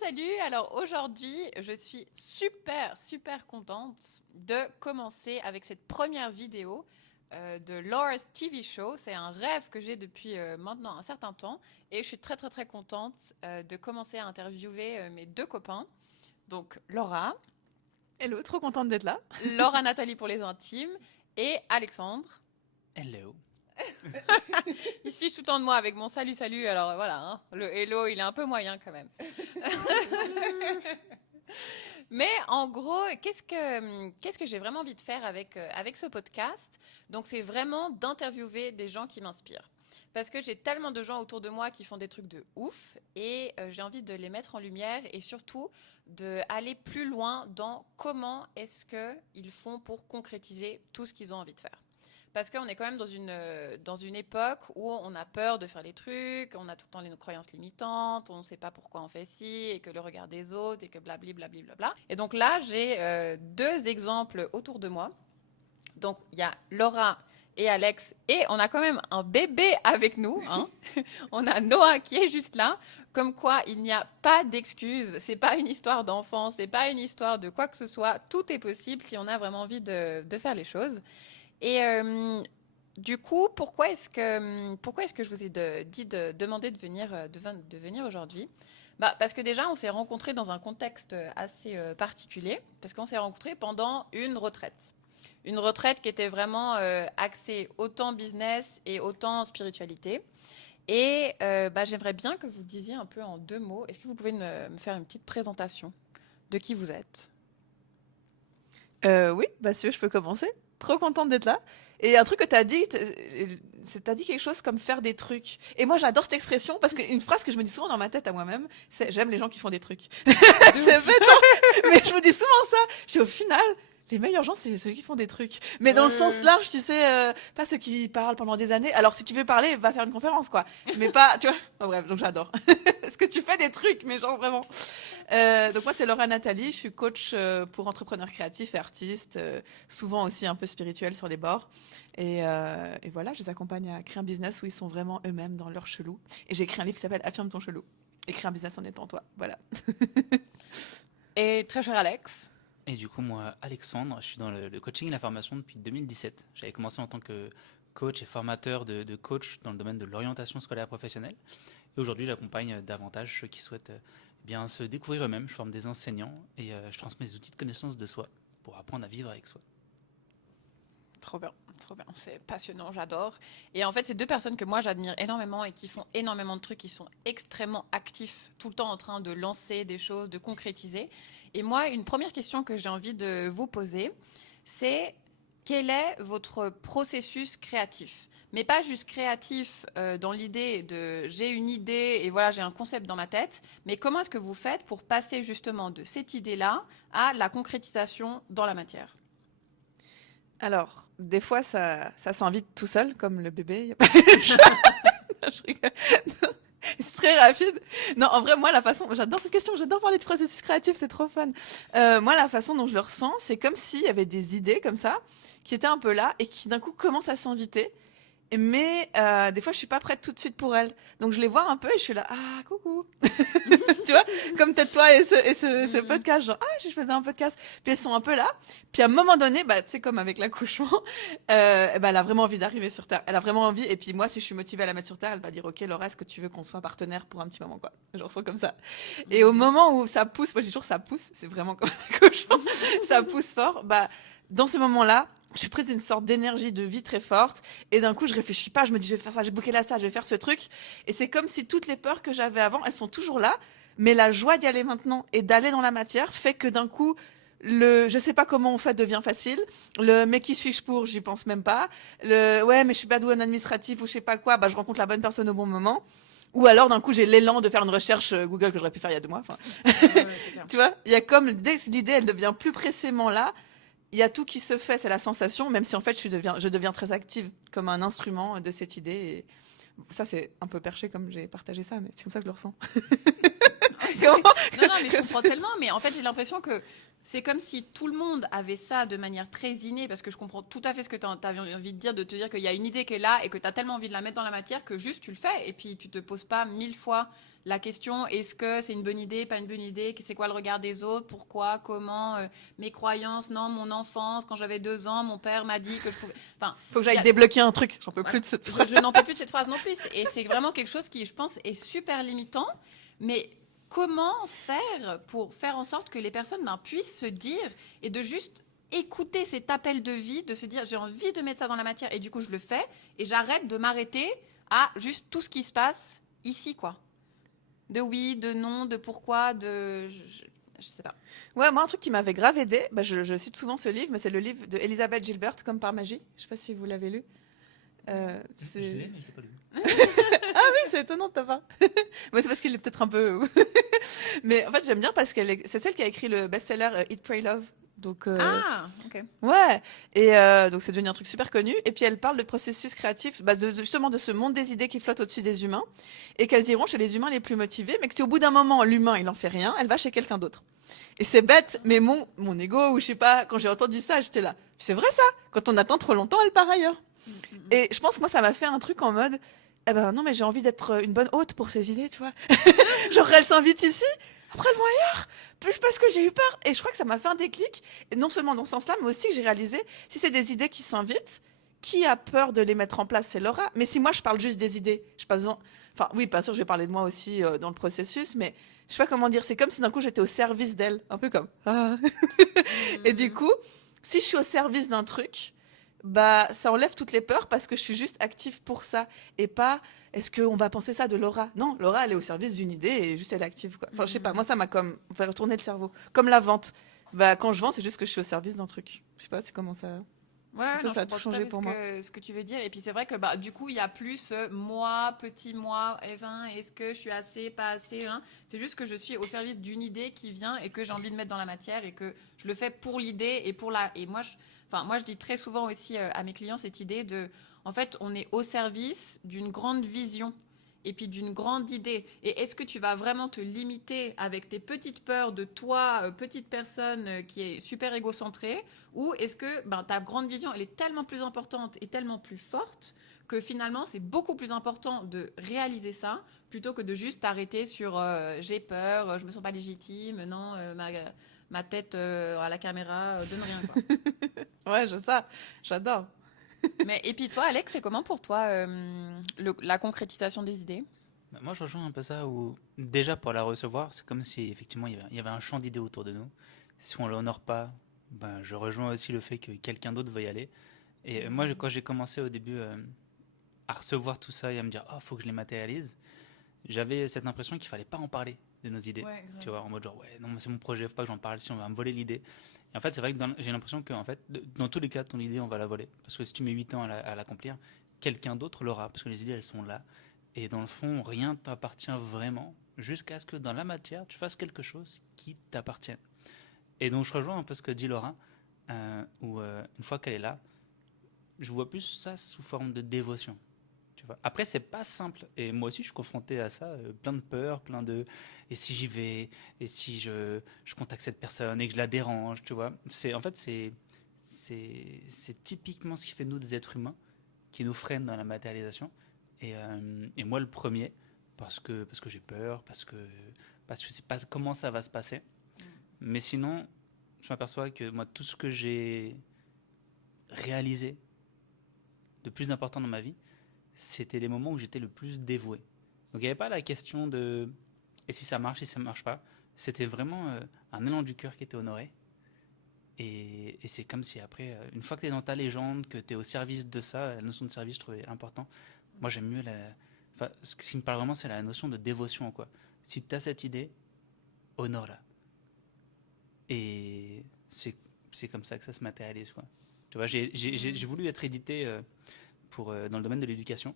Salut! Alors aujourd'hui, je suis super contente de commencer avec cette première vidéo de Laura's TV Show. C'est un rêve que j'ai depuis maintenant un certain temps et je suis très contente de commencer à interviewer mes deux copains. Donc Hello, trop contente d'être là. Laura Nathalie pour les intimes et Alexandre. Hello. Il se fiche tout le temps de moi avec mon salut, alors voilà, hein, le hello il est un peu moyen quand même. Mais en gros, qu'est-ce que j'ai vraiment envie de faire avec ce podcast? Donc c'est vraiment d'interviewer des gens qui m'inspirent. Parce que j'ai tellement de gens autour de moi qui font des trucs de ouf et j'ai envie de les mettre en lumière et surtout d'aller plus loin dans comment est-ce qu'ils font pour concrétiser tout ce qu'ils ont envie de faire. Parce qu'on est quand même dans une époque où on a peur de faire les trucs, on a tout le temps les croyances limitantes, on ne sait pas pourquoi on fait ci, et que le regard des autres, et que blablabla. Et donc là, j'ai deux exemples autour de moi. Donc il y a Laura et Alex, et on a quand même un bébé avec nous. Hein. On a Noah qui est juste là, comme quoi il n'y a pas d'excuses. C'est pas une histoire d'enfant, c'est pas une histoire de quoi que ce soit. Tout est possible si on a vraiment envie de faire les choses. Et du coup, pourquoi est-ce que je vous ai dit de demander de venir aujourd'hui? Parce que déjà, on s'est rencontrés dans un contexte assez particulier, parce qu'on s'est rencontrés pendant une retraite. Une retraite qui était vraiment axée autant business et autant spiritualité. Et j'aimerais bien que vous disiez un peu en deux mots, est-ce que vous pouvez me faire une petite présentation de qui vous êtes? Oui, si tu veux, je peux commencer. Trop contente d'être là. Et un truc que t'as dit, t'as dit quelque chose comme faire des trucs. Et moi, j'adore cette expression parce qu'une phrase que je me dis souvent dans ma tête à moi-même, c'est j'aime les gens qui font des trucs. C'est bête, hein, mais je me dis souvent ça. Je dis au final, les meilleurs gens, c'est ceux qui font des trucs. Mais dans le sens large, tu sais, pas ceux qui parlent pendant des années. Alors, si tu veux parler, va faire une conférence, quoi. Mais pas, tu vois. Enfin, bref, donc j'adore. Est-ce que tu fais des trucs, mais genre vraiment. Donc moi, c'est Laura Nathalie. Je suis coach pour entrepreneurs créatifs et artistes, souvent aussi un peu spirituels sur les bords. Et voilà, je les accompagne à créer un business où ils sont vraiment eux-mêmes dans leur chelou. Et j'ai écrit un livre qui s'appelle Affirme ton chelou. Et créer un business en étant toi. Voilà. Et très cher Alex. Et du coup, moi, Alexandre, je suis dans le coaching et la formation depuis 2017. J'avais commencé en tant que coach et formateur de coach dans le domaine de l'orientation scolaire professionnelle. Et aujourd'hui, j'accompagne davantage ceux qui souhaitent bien se découvrir eux-mêmes. Je forme des enseignants et je transmets des outils de connaissance de soi pour apprendre à vivre avec soi. Trop bien, c'est passionnant, j'adore. Et en fait, c'est deux personnes que moi j'admire énormément et qui font énormément de trucs, qui sont extrêmement actifs, tout le temps en train de lancer des choses, de concrétiser. Et moi, une première question que j'ai envie de vous poser, c'est quel est votre processus créatif? Mais pas juste créatif dans l'idée de j'ai une idée et voilà, j'ai un concept dans ma tête, mais comment est-ce que vous faites pour passer justement de cette idée-là à la concrétisation dans la matière? Alors, des fois, ça s'invite tout seul, comme le bébé. Y a pas... Non, je rigole. Non, c'est très rapide. Non, en vrai, moi, la façon, j'adore cette question, j'adore parler de processus créatif, c'est trop fun. Moi, la façon dont je le ressens, c'est comme s'il y avait des idées comme ça, qui étaient un peu là, et qui d'un coup commencent à s'inviter. Mais des fois, je suis pas prête tout de suite pour elles. Donc, je les vois un peu et je suis là, ah, coucou. Tu vois, comme peut-être toi et ce podcast, genre, ah, je faisais un podcast. Puis elles sont un peu là. Puis à un moment donné, tu sais, comme avec l'accouchement, elle a vraiment envie d'arriver sur Terre. Elle a vraiment envie. Et puis moi, si je suis motivée à la mettre sur Terre, elle va dire, ok, Laura, est-ce que tu veux qu'on soit partenaire pour un petit moment, quoi. Je ressens comme ça. Et au moment où ça pousse, moi, j'ai toujours ça pousse, c'est vraiment comme un accouchement, ça pousse fort, dans ce moment-là, je suis prise d'une sorte d'énergie de vie très forte et d'un coup je réfléchis pas, je me dis je vais faire ça, j'ai booké là ça, je vais faire ce truc et c'est comme si toutes les peurs que j'avais avant, elles sont toujours là, mais la joie d'y aller maintenant et d'aller dans la matière fait que d'un coup je sais pas comment on fait devient facile, le mais qui suis-je pour, j'y pense même pas, le ouais mais je suis pas douée en administratif ou je sais pas quoi, je rencontre la bonne personne au bon moment. Ou alors d'un coup j'ai l'élan de faire une recherche Google que j'aurais pu faire il y a 2 mois. Enfin, tu vois, il y a comme dès que l'idée elle devient plus précisément là, il y a tout qui se fait, c'est la sensation, même si en fait je deviens très active comme un instrument de cette idée. Et ça, c'est un peu perché comme j'ai partagé ça, mais c'est comme ça que je le ressens. Comment? Non, non, mais je comprends tellement. Mais en fait, j'ai l'impression que c'est comme si tout le monde avait ça de manière très innée, parce que je comprends tout à fait ce que tu avais envie de dire, de te dire qu'il y a une idée qui est là et que tu as tellement envie de la mettre dans la matière que juste tu le fais. Et puis tu te poses pas 1000 fois la question, est-ce que c'est une bonne idée, pas une bonne idée, c'est quoi le regard des autres, pourquoi, comment, mes croyances, non, mon enfance, quand j'avais 2 ans, mon père m'a dit que je pouvais... Enfin, Faut que il y j'aille a- débloquer un truc. J'en peux voilà. plus de cette Je, phrase. je n'en peux plus de cette phrase non plus. Et c'est vraiment quelque chose qui, je pense, est super limitant. Mais comment faire pour faire en sorte que les personnes puissent se dire et de juste écouter cet appel de vie, de se dire j'ai envie de mettre ça dans la matière et du coup je le fais et j'arrête de m'arrêter à juste tout ce qui se passe ici, quoi. De oui, de non, de pourquoi, je sais pas. Ouais, moi, un truc qui m'avait grave aidé, bah, je cite souvent ce livre, mais c'est le livre de Elizabeth Gilbert, Comme par magie. Je sais pas si vous l'avez lu. Je l'ai, mais je l'ai pas lu. Oui, c'est étonnant de ta part. Moi, c'est parce qu'il est peut-être un peu. Mais en fait, j'aime bien parce c'est celle qui a écrit le best-seller Eat, Pray, Love. Donc, Ah, ok. ouais. Et donc, c'est devenu un truc super connu. Et puis, elle parle de processus créatif, bah, justement de ce monde des idées qui flotte au-dessus des humains. Et qu'elles iront chez les humains les plus motivés. Mais que si au bout d'un moment, l'humain, il en fait rien, elle va chez quelqu'un d'autre. Et c'est bête, mais mon ego, ou je sais pas, quand j'ai entendu ça, j'étais là. C'est vrai ça? Quand on attend trop longtemps, elle part ailleurs. Et je pense que moi, ça m'a fait un truc en mode, eh ben non, mais j'ai envie d'être une bonne hôte pour ces idées, tu vois. Genre, elles s'invitent ici, après elles vont ailleurs. Plus parce que j'ai eu peur. Et je crois que ça m'a fait un déclic. Et non seulement dans ce sens-là, mais aussi que j'ai réalisé, si c'est des idées qui s'invitent, qui a peur de les mettre en place? C'est Laura. Mais si moi, je parle juste des idées, je pas besoin. Enfin, oui, pas sûr, je vais parler de moi aussi dans le processus, mais je sais pas comment dire. C'est comme si d'un coup, j'étais au service d'elle. Un peu comme. Ah. Et du coup, si je suis au service d'un truc, bah ça enlève toutes les peurs parce que je suis juste active pour ça et pas est-ce qu'on va penser ça de Laura? Non, Laura elle est au service d'une idée et juste elle est active quoi. Enfin je sais pas, moi ça m'a comme fait retourner le cerveau. Comme la vente. Bah quand je vends, c'est juste que je suis au service d'un truc. Je sais pas, c'est comment ça. Ouais, non, Ça je a tout comprends tout à changé fait pour moi. ce que tu veux dire. Et puis c'est vrai que bah, du coup, il y a plus moi, petit moi, Evin, est-ce que je suis assez, pas assez, hein. C'est juste que je suis au service d'une idée qui vient et que j'ai envie de mettre dans la matière et que je le fais pour l'idée et pour la... Et moi, moi, je dis très souvent aussi à mes clients cette idée de... En fait, on est au service d'une grande vision et puis d'une grande idée. Et est-ce que tu vas vraiment te limiter avec tes petites peurs de toi, petite personne qui est super égocentrée, ou est-ce que ben, ta grande vision, elle est tellement plus importante et tellement plus forte que finalement, c'est beaucoup plus important de réaliser ça plutôt que de juste t'arrêter sur j'ai peur, je me sens pas légitime, non, ma tête à la caméra donne rien, quoi. Ouais, je ça. J'adore. Mais, et puis toi, Alex, c'est comment pour toi la concrétisation des idées? Bah, moi, je rejoins un peu ça où, déjà pour la recevoir, c'est comme si effectivement il y avait un champ d'idées autour de nous. Si on l'honore pas, ben, je rejoins aussi le fait que quelqu'un d'autre va y aller. Et moi, quand j'ai commencé au début à recevoir tout ça et à me dire, oh, faut que je les matérialise, j'avais cette impression qu'il fallait pas en parler de nos idées. Ouais, grave. Tu vois, en mode genre, ouais, non, mais c'est mon projet, faut pas que j'en parle, si on va me voler l'idée. Et en fait, c'est vrai que j'ai l'impression que, en fait, dans tous les cas, ton idée, on va la voler. Parce que si tu mets 8 ans à l'accomplir, quelqu'un d'autre l'aura, parce que les idées, elles sont là. Et dans le fond, rien t'appartient vraiment, jusqu'à ce que dans la matière, tu fasses quelque chose qui t'appartienne. Et donc, je rejoins un peu ce que dit Laura, où une fois qu'elle est là, je vois plus ça sous forme de dévotion. Tu vois. Après, c'est pas simple. Et moi aussi, je suis confronté à ça. Plein de peurs, plein de. Et si j'y vais? Et si je contacte cette personne et que je la dérange? Tu vois. En fait, c'est typiquement ce qui fait de nous des êtres humains, qui nous freine dans la matérialisation. Et moi, le premier, parce que j'ai peur, parce que je sais pas comment ça va se passer. Mais sinon, je m'aperçois que moi, tout ce que j'ai réalisé de plus important dans ma vie, c'était les moments où j'étais le plus dévoué. Donc il n'y avait pas la question de et si ça marche, si ça ne marche pas. C'était vraiment un élan du cœur qui était honoré. Et c'est comme si après, une fois que tu es dans ta légende, que tu es au service de ça, la notion de service, je trouvais important. Moi j'aime mieux Enfin, ce qui me parle vraiment, c'est la notion de dévotion, quoi. Si tu as cette idée, honore-la. Et c'est comme ça que ça se matérialise, quoi. Tu vois, j'ai voulu être édité dans le domaine de l'éducation.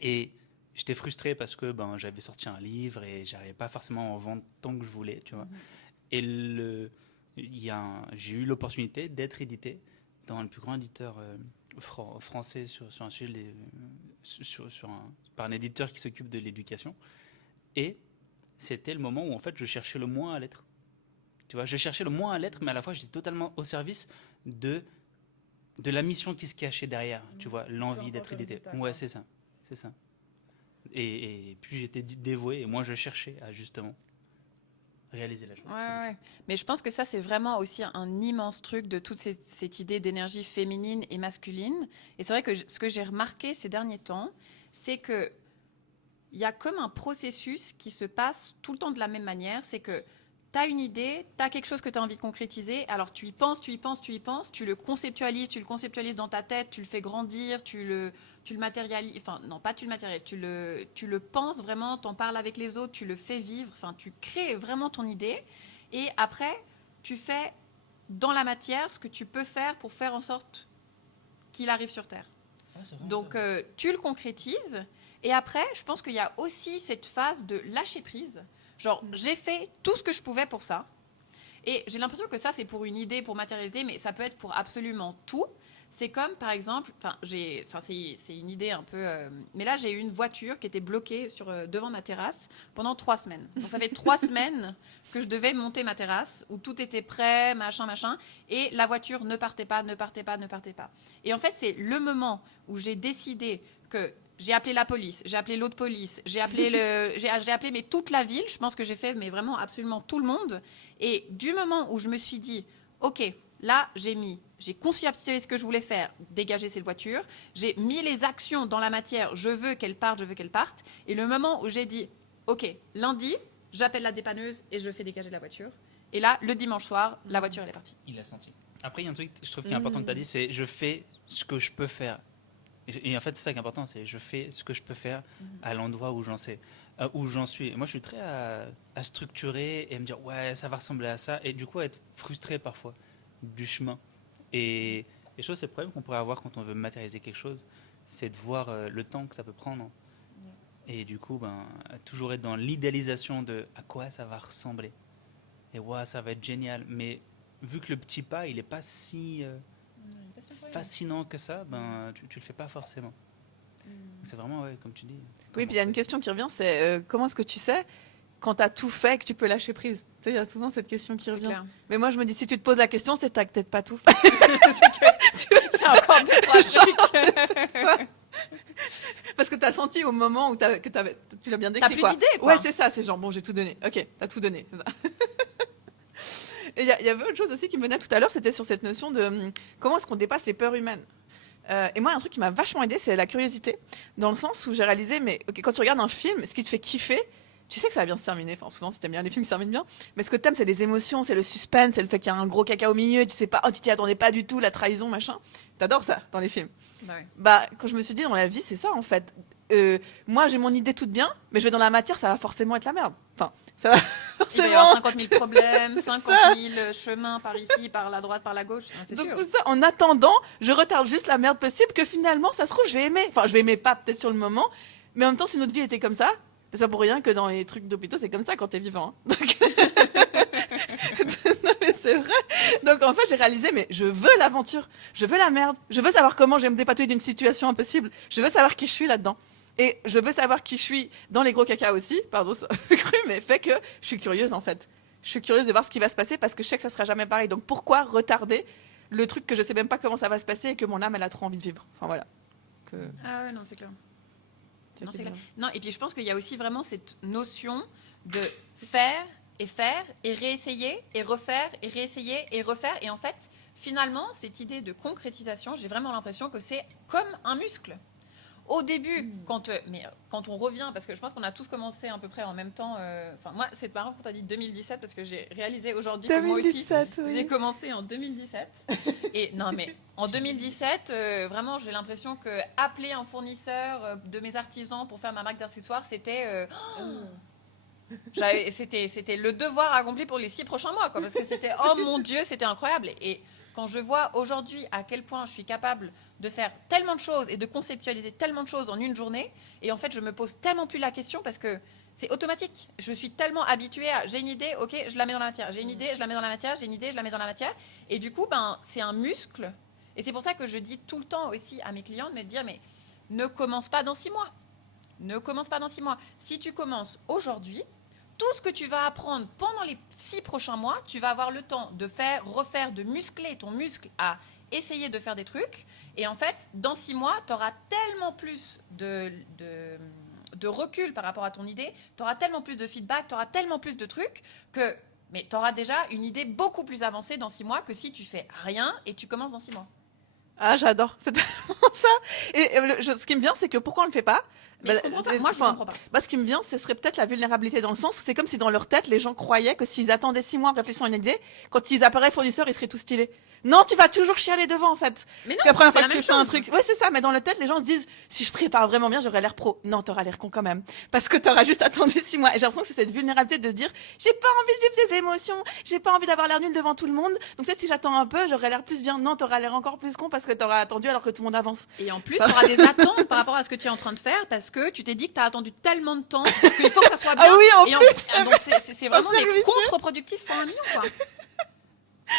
Et j'étais frustré parce que ben, j'avais sorti un livre et j'arrivais pas forcément à en vendre tant que je voulais, tu vois. Et j'ai eu l'opportunité d'être édité dans le plus grand éditeur français sur un sujet, par un éditeur qui s'occupe de l'éducation. Et c'était le moment où en fait je cherchais le moins à l'être. Tu vois, je cherchais le moins à l'être, mais à la fois j'étais totalement au service de la mission qui se cachait derrière. Tu vois, l'envie d'être édité. Ouais, c'est ça, c'est ça. Et plus j'étais dévoué, et moins je cherchais à justement réaliser la chose. Ouais. Mais je pense que ça, c'est vraiment aussi un immense truc de toute cette idée d'énergie féminine et masculine. Et c'est vrai que ce que j'ai remarqué ces derniers temps, c'est que il y a comme un processus qui se passe tout le temps de la même manière. C'est que tu as une idée, tu as quelque chose que tu as envie de concrétiser, alors tu y penses, tu le conceptualises dans ta tête, tu le fais grandir, tu le matérialises, enfin non, pas tu le matérialises, tu le penses vraiment, t'en parles avec les autres, tu le fais vivre, enfin tu crées vraiment ton idée, et après tu fais dans la matière ce que tu peux faire pour faire en sorte qu'il arrive sur Terre. Donc tu le concrétises, et après je pense qu'il y a aussi cette phase de lâcher prise. Genre, j'ai fait tout ce que je pouvais pour ça. Et j'ai l'impression que ça, c'est pour une idée, pour matérialiser, mais ça peut être pour absolument tout. C'est comme, par exemple, c'est une idée un peu... mais là, j'ai eu une voiture qui était bloquée devant ma terrasse pendant 3 semaines. Donc, ça fait 3 semaines que je devais monter ma terrasse, où tout était prêt, machin. Et la voiture ne partait pas. Et en fait, c'est le moment où j'ai décidé que... J'ai appelé la police, j'ai appelé l'autre police, j'ai appelé mais toute la ville. Je pense que j'ai fait mais vraiment absolument tout le monde. Et du moment où je me suis dit, ok, là j'ai conceptualisé ce que je voulais faire, dégager cette voiture, j'ai mis les actions dans la matière, je veux qu'elle parte. Et le moment où j'ai dit, ok, lundi, j'appelle la dépanneuse et je fais dégager la voiture. Et là, le dimanche soir, la voiture elle est partie. Il l'a senti. Après, il y a un truc je trouve qui est important que tu as dit, c'est je fais ce que je peux faire. Et en fait, c'est ça qui est important, c'est je fais ce que je peux faire à l'endroit où j'en suis. Et moi, je suis très à structurer et à me dire, ouais, ça va ressembler à ça. Et du coup, à être frustré parfois du chemin. Et je trouve que c'est le problème qu'on pourrait avoir quand on veut matérialiser quelque chose, c'est de voir le temps que ça peut prendre. Et du coup, toujours être dans l'idéalisation de à quoi ça va ressembler. Et ouais, ça va être génial. Mais vu que le petit pas, il n'est pas si... fascinant que ça, tu le fais pas forcément. C'est vraiment, ouais, comme tu dis. Oui, puis il y a une question qui revient, c'est comment est-ce que tu sais, quand tu as tout fait, que tu peux lâcher prise? Tu sais, il y a souvent cette question qui revient. Clair. Mais moi, je me dis, si tu te poses la question, c'est que tu n'as peut-être pas tout fait. Il y a encore 2-3 trucs. Parce que tu as senti au moment où tu l'as bien décrit. T'as plus quoi. d'idées, quoi. Ouais, c'est ça, c'est genre, bon, j'ai tout donné. Ok, t'as tout donné, c'est ça. Et il y avait autre chose aussi qui me venait tout à l'heure, c'était sur cette notion de comment est-ce qu'on dépasse les peurs humaines. Et moi, un truc qui m'a vachement aidé, c'est la curiosité. Dans le sens où j'ai réalisé, mais ok, quand tu regardes un film, ce qui te fait kiffer, tu sais que ça va bien se terminer. Enfin, souvent, si t'aimes bien les films, ils se terminent bien. Mais ce que t'aimes, c'est les émotions, c'est le suspense, c'est le fait qu'il y a un gros caca au milieu, tu sais pas, oh, tu t'y attendais pas du tout, la trahison, machin. T'adores ça dans les films. Ouais. Quand je me suis dit, dans la vie, c'est ça, en fait. Moi, j'ai mon idée toute bien, mais je vais dans la matière, ça va forcément être la merde. Enfin, ça va Il va y avoir 50 000 problèmes, 50 000 chemins par ici, par la droite, par la gauche. C'est Donc sûr. ça, en attendant, je retarde juste la merde possible que finalement, ça se trouve, je vais aimer. Enfin, je vais aimer pas peut-être sur le moment, mais en même temps, si notre vie était comme ça, c'est pas pour rien que dans les trucs d'hôpitaux, c'est comme ça quand t'es vivant. Hein. Donc... non mais c'est vrai. Donc en fait, j'ai réalisé, mais je veux l'aventure, je veux la merde, je veux savoir comment je vais me dépatouiller d'une situation impossible, je veux savoir qui je suis là-dedans. Et je veux savoir qui je suis dans les gros caca aussi, pardon, ça cru, mais fait que je suis curieuse en fait. Je suis curieuse de voir ce qui va se passer parce que je sais que ça sera jamais pareil. Donc pourquoi retarder le truc que je sais même pas comment ça va se passer et que mon âme elle a trop envie de vivre. Enfin voilà. Ah ouais, non, c'est clair. Non, c'est clair. Non, et puis je pense qu'il y a aussi vraiment cette notion de faire et réessayer et refaire et réessayer et refaire. Et en fait, finalement, cette idée de concrétisation, j'ai vraiment l'impression que c'est comme un muscle. Au début, quand on revient, parce que je pense qu'on a tous commencé à peu près en même temps. Moi, c'est marrant quand tu as dit 2017, parce que j'ai réalisé aujourd'hui que moi aussi, oui. j'ai commencé en 2017. Et non, mais en 2017, vraiment, j'ai l'impression que appeler un fournisseur de mes artisans pour faire ma marque d'accessoires, c'était c'était le devoir accompli pour les 6 prochains mois, quoi, parce que c'était oh mon Dieu, c'était incroyable. Et quand je vois aujourd'hui à quel point je suis capable de faire tellement de choses et de conceptualiser tellement de choses en une journée, et en fait je me pose tellement plus la question parce que c'est automatique. Je suis tellement habituée à j'ai une idée, ok, je la mets dans la matière, j'ai une idée, je la mets dans la matière, j'ai une idée, je la mets dans la matière, et du coup c'est un muscle. Et c'est pour ça que je dis tout le temps aussi à mes clients de me dire mais ne commence pas dans 6 mois. Ne commence pas dans 6 mois. Si tu commences aujourd'hui, tout ce que tu vas apprendre pendant les 6 prochains mois, tu vas avoir le temps de refaire, de muscler ton muscle à essayer de faire des trucs. Et en fait, dans 6 mois, tu auras tellement plus de recul par rapport à ton idée, tu auras tellement plus de feedback, tu auras tellement plus de trucs que... Mais tu auras déjà une idée beaucoup plus avancée dans 6 mois que si tu fais rien et tu commences dans 6 mois. Ah, j'adore. C'est tellement ça. Et ce qui me vient, c'est que pourquoi on le fait pas? Mais je comprends pas. Moi, je ne comprends pas. Ce qui me vient, ce serait peut-être la vulnérabilité dans le sens où c'est comme si dans leur tête, les gens croyaient que s'ils attendaient 6 mois en réfléchissant à une idée, quand ils apparaissent fournisseurs, ils seraient tout stylés. Non, tu vas toujours chialer devant, en fait. Mais non, Qu'après, une c'est fois la que tu même fais un chose. truc. Ouais, c'est ça, mais dans la tête, les gens se disent, si je prépare vraiment bien, j'aurais l'air pro. Non, t'auras l'air con quand même. Parce que t'auras juste attendu 6 mois. Et j'ai l'impression que c'est cette vulnérabilité de se dire, j'ai pas envie de vivre des émotions, j'ai pas envie d'avoir l'air nul devant tout le monde. Donc peut-être si j'attends un peu, j'aurais l'air plus bien. Non, t'auras l'air encore plus con parce que t'auras attendu alors que tout le monde avance. Et en plus, tu auras des attentes par rapport à ce que tu es en train de faire parce que tu t'es dit que tu as attendu tellement de temps qu'il faut que ça soit bien. Ah oui, en Et plus. donc, c'est vraiment c'est mais vicieux. contre-productif fois 1 million, quoi.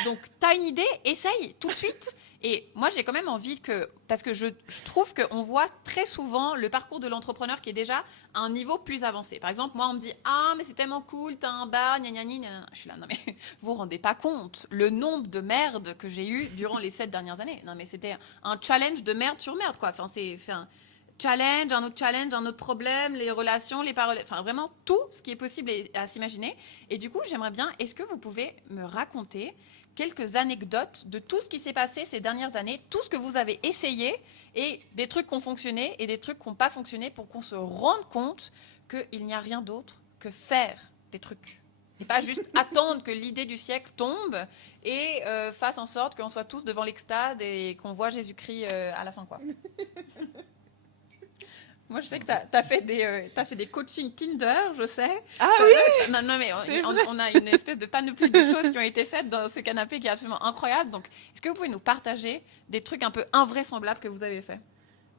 Donc, tu as une idée, essaye tout de suite. Et moi, j'ai quand même envie que... Parce que je trouve qu'on voit très souvent le parcours de l'entrepreneur qui est déjà à un niveau plus avancé. Par exemple, moi, on me dit « Ah, mais c'est tellement cool, t'as un bar, gna gna gna gna. » Je suis là, non mais vous vous rendez pas compte le nombre de merdes que j'ai eu durant les 7 dernières années. Non mais c'était un challenge de merde sur merde, quoi. Enfin, c'est un challenge, un autre problème, les relations, les paroles, enfin vraiment tout ce qui est possible à s'imaginer. Et du coup, j'aimerais bien, est-ce que vous pouvez me raconter quelques anecdotes de tout ce qui s'est passé ces dernières années, tout ce que vous avez essayé et des trucs qui ont fonctionné et des trucs qui n'ont pas fonctionné pour qu'on se rende compte qu'il n'y a rien d'autre que faire des trucs. Et pas juste attendre que l'idée du siècle tombe et fasse en sorte qu'on soit tous devant l'extase et qu'on voit Jésus-Christ à la fin, quoi. Moi, je sais que tu as fait des coachings Tinder, je sais. Ah oui. Non, mais C'est vrai. on a une espèce de panoplie de choses qui ont été faites dans ce canapé qui est absolument incroyable. Donc, est-ce que vous pouvez nous partager des trucs un peu invraisemblables que vous avez fait?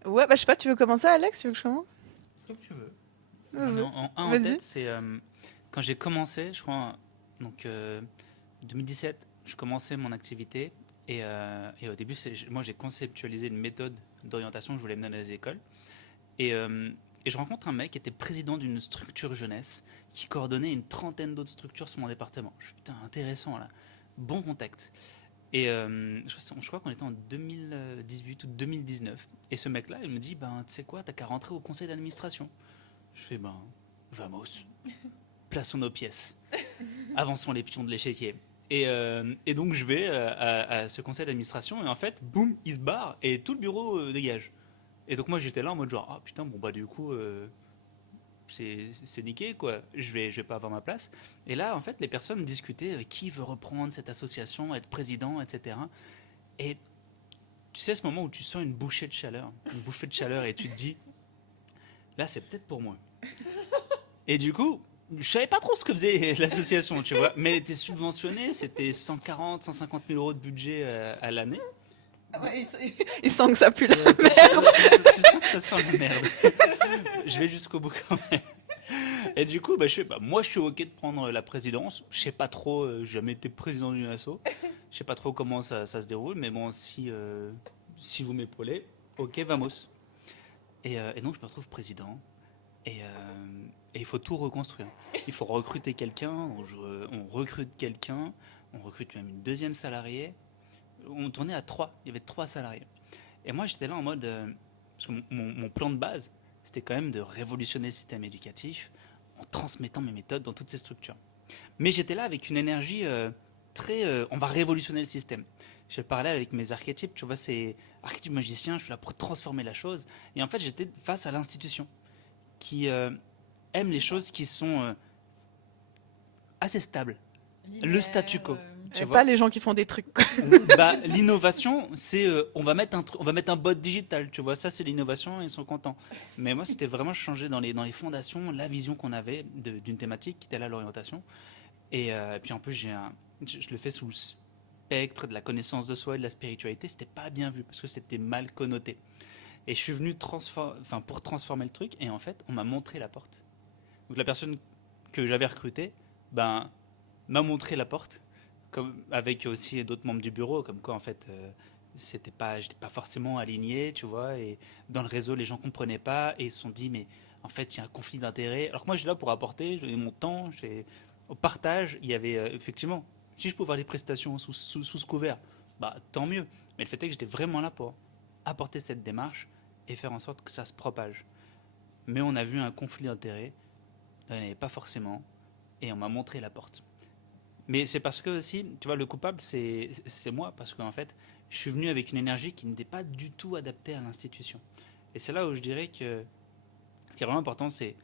Ouais, bah je sais pas, tu veux commencer, Alex? Tu veux que je commence? Comme tu veux. Ouais, J'en ai ouais. un en Vas-y. tête, c'est quand j'ai commencé, je crois, donc 2017, je commençais mon activité et au début, moi j'ai conceptualisé une méthode d'orientation que je voulais mener dans les écoles. Et je rencontre un mec qui était président d'une structure jeunesse qui coordonnait une trentaine d'autres structures sur mon département. Je suis putain, intéressant là. Bon contact. Et je crois qu'on était en 2018 ou 2019. Et ce mec-là, il me dit, ben, tu sais quoi, t'as qu'à rentrer au conseil d'administration. Je fais, ben, vamos, plaçons nos pièces. Avançons les pions de l'échiquier. Et donc je vais à ce conseil d'administration et en fait, boum, il se barre et tout le bureau dégage. Et donc moi j'étais là en mode genre, ah putain, bon bah du coup, c'est niqué quoi, je vais pas avoir ma place. Et là en fait les personnes discutaient qui veut reprendre cette association, être président, etc. Et tu sais ce moment où tu sens une bouffée de chaleur et tu te dis, là c'est peut-être pour moi. Et du coup, je savais pas trop ce que faisait l'association, tu vois, mais elle était subventionnée, c'était 140, 150 000 euros de budget à l'année. Ah ouais, il sent que ça pue la Tu merde. sens que ça sent la merde. Je vais jusqu'au bout quand même. Et du coup, moi je suis ok de prendre la présidence. Je sais pas trop, j'ai jamais été président d'une asso. Je sais pas trop comment ça se déroule, mais bon, si vous m'épaulez, ok, vamos. Et donc je me retrouve président. Et il faut tout reconstruire. Il faut recruter quelqu'un, on recrute quelqu'un, on recrute même une deuxième salariée. On tournait à 3, il y avait 3 salariés. Et moi j'étais là en mode, parce que mon plan de base, c'était quand même de révolutionner le système éducatif en transmettant mes méthodes dans toutes ces structures. Mais j'étais là avec une énergie très, on va révolutionner le système. Je parlais avec mes archétypes, tu vois, c'est archétype magicien, je suis là pour transformer la chose. Et en fait j'étais face à l'institution qui aime les choses qui sont assez stables. Le statu quo. Tu Et vois, pas les gens qui font des trucs. bah, l'innovation, c'est on va mettre un bot digital, tu vois, ça c'est l'innovation et ils sont contents. Mais moi, c'était vraiment changer dans les fondations, la vision qu'on avait d'une thématique qui était là l'orientation. Et puis en plus, je le fais sous le spectre de la connaissance de soi et de la spiritualité, c'était pas bien vu parce que c'était mal connoté. Et je suis venu pour transformer le truc et en fait, on m'a montré la porte. Donc la personne que j'avais recrutée, ben, m'a montré la porte. Avec aussi d'autres membres du bureau, comme quoi en fait j'étais pas forcément aligné, tu vois, et dans le réseau les gens comprenaient pas et ils se sont dit mais en fait, il y a un conflit d'intérêts. Alors que moi, je suis là pour apporter, j'ai mon temps, au partage, il y avait effectivement, si je pouvais avoir des prestations sous ce couvert, bah tant mieux. Mais le fait est que j'étais vraiment là pour apporter cette démarche et faire en sorte que ça se propage. Mais on a vu un conflit d'intérêts, il n'y en avait pas forcément, et on m'a montré la porte. Mais c'est parce que aussi, tu vois, le coupable, c'est moi, parce qu'en fait, je suis venu avec une énergie qui n'était pas du tout adaptée à l'institution. Et c'est là où je dirais que ce qui est vraiment important, c'est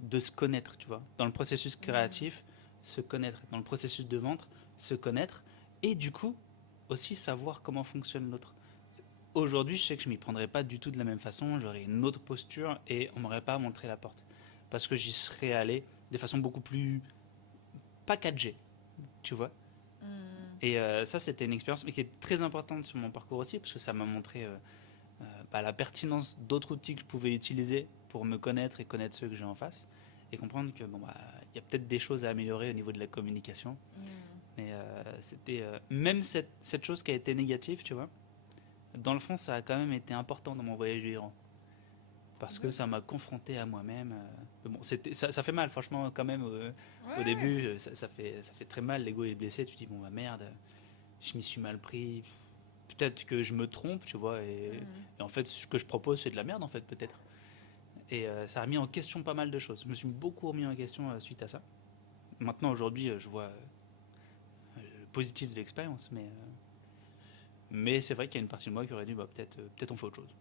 de se connaître, tu vois. Dans le processus créatif, se connaître. Dans le processus de vente, se connaître. Et du coup, aussi savoir comment fonctionne l'autre. Aujourd'hui, je sais que je m'y prendrais pas du tout de la même façon, j'aurais une autre posture et on m'aurait pas montré la porte. Parce que j'y serais allé de façon beaucoup plus pas 4G, tu vois. Et ça, c'était une expérience mais qui est très importante sur mon parcours aussi, parce que ça m'a montré la pertinence d'autres outils que je pouvais utiliser pour me connaître et connaître ceux que j'ai en face, et comprendre que bon, il y a peut-être des choses à améliorer au niveau de la communication. Mais c'était même cette chose qui a été négative, tu vois. Dans le fond, ça a quand même été important dans mon voyage du Iran. Parce que ça m'a confronté à moi-même. Mais bon, ça fait mal, franchement, quand même. Au début, ça fait très mal, l'ego est blessé. Tu te dis, bon, bah merde, je m'y suis mal pris. Peut-être que je me trompe, tu vois. Et en fait, ce que je propose, c'est de la merde, en fait, peut-être. Et ça a remis en question pas mal de choses. Je me suis beaucoup remis en question suite à ça. Maintenant, aujourd'hui, je vois le positif de l'expérience, mais c'est vrai qu'il y a une partie de moi qui aurait dit, bah, peut-être on fait autre chose.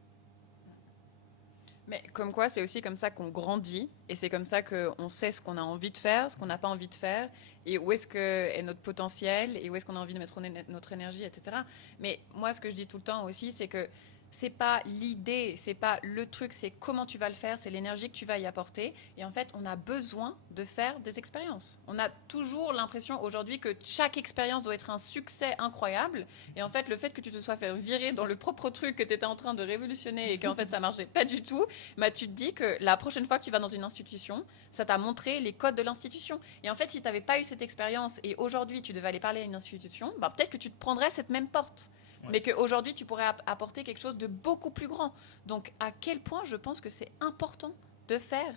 Mais comme quoi, c'est aussi comme ça qu'on grandit et c'est comme ça qu'on sait ce qu'on a envie de faire, ce qu'on n'a pas envie de faire et où est-ce que est notre potentiel et où est-ce qu'on a envie de mettre notre énergie, etc. Mais moi, ce que je dis tout le temps aussi, c'est que c'est pas l'idée, c'est pas le truc, c'est comment tu vas le faire, c'est l'énergie que tu vas y apporter. Et en fait, on a besoin de faire des expériences. On a toujours l'impression aujourd'hui que chaque expérience doit être un succès incroyable. Et en fait, le fait que tu te sois fait virer dans le propre truc que tu étais en train de révolutionner et qu'en fait ça marchait pas du tout, bah, tu te dis que la prochaine fois que tu vas dans une institution, ça t'a montré les codes de l'institution. Et en fait, si tu n'avais pas eu cette expérience et aujourd'hui tu devais aller parler à une institution, bah, peut-être que tu te prendrais cette même porte. Ouais. Mais qu'aujourd'hui, tu pourrais apporter quelque chose de beaucoup plus grand. Donc, à quel point je pense que c'est important de faire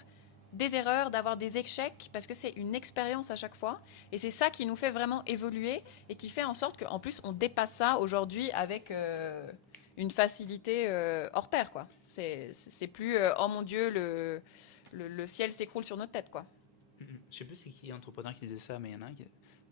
des erreurs, d'avoir des échecs, parce que c'est une expérience à chaque fois. Et c'est ça qui nous fait vraiment évoluer et qui fait en sorte qu'en plus, on dépasse ça aujourd'hui avec une facilité hors pair, quoi. C'est plus, oh mon Dieu, le ciel s'écroule sur notre tête, quoi. Je sais plus c'est qui entrepreneur qui disait ça, mais il y en a un qui.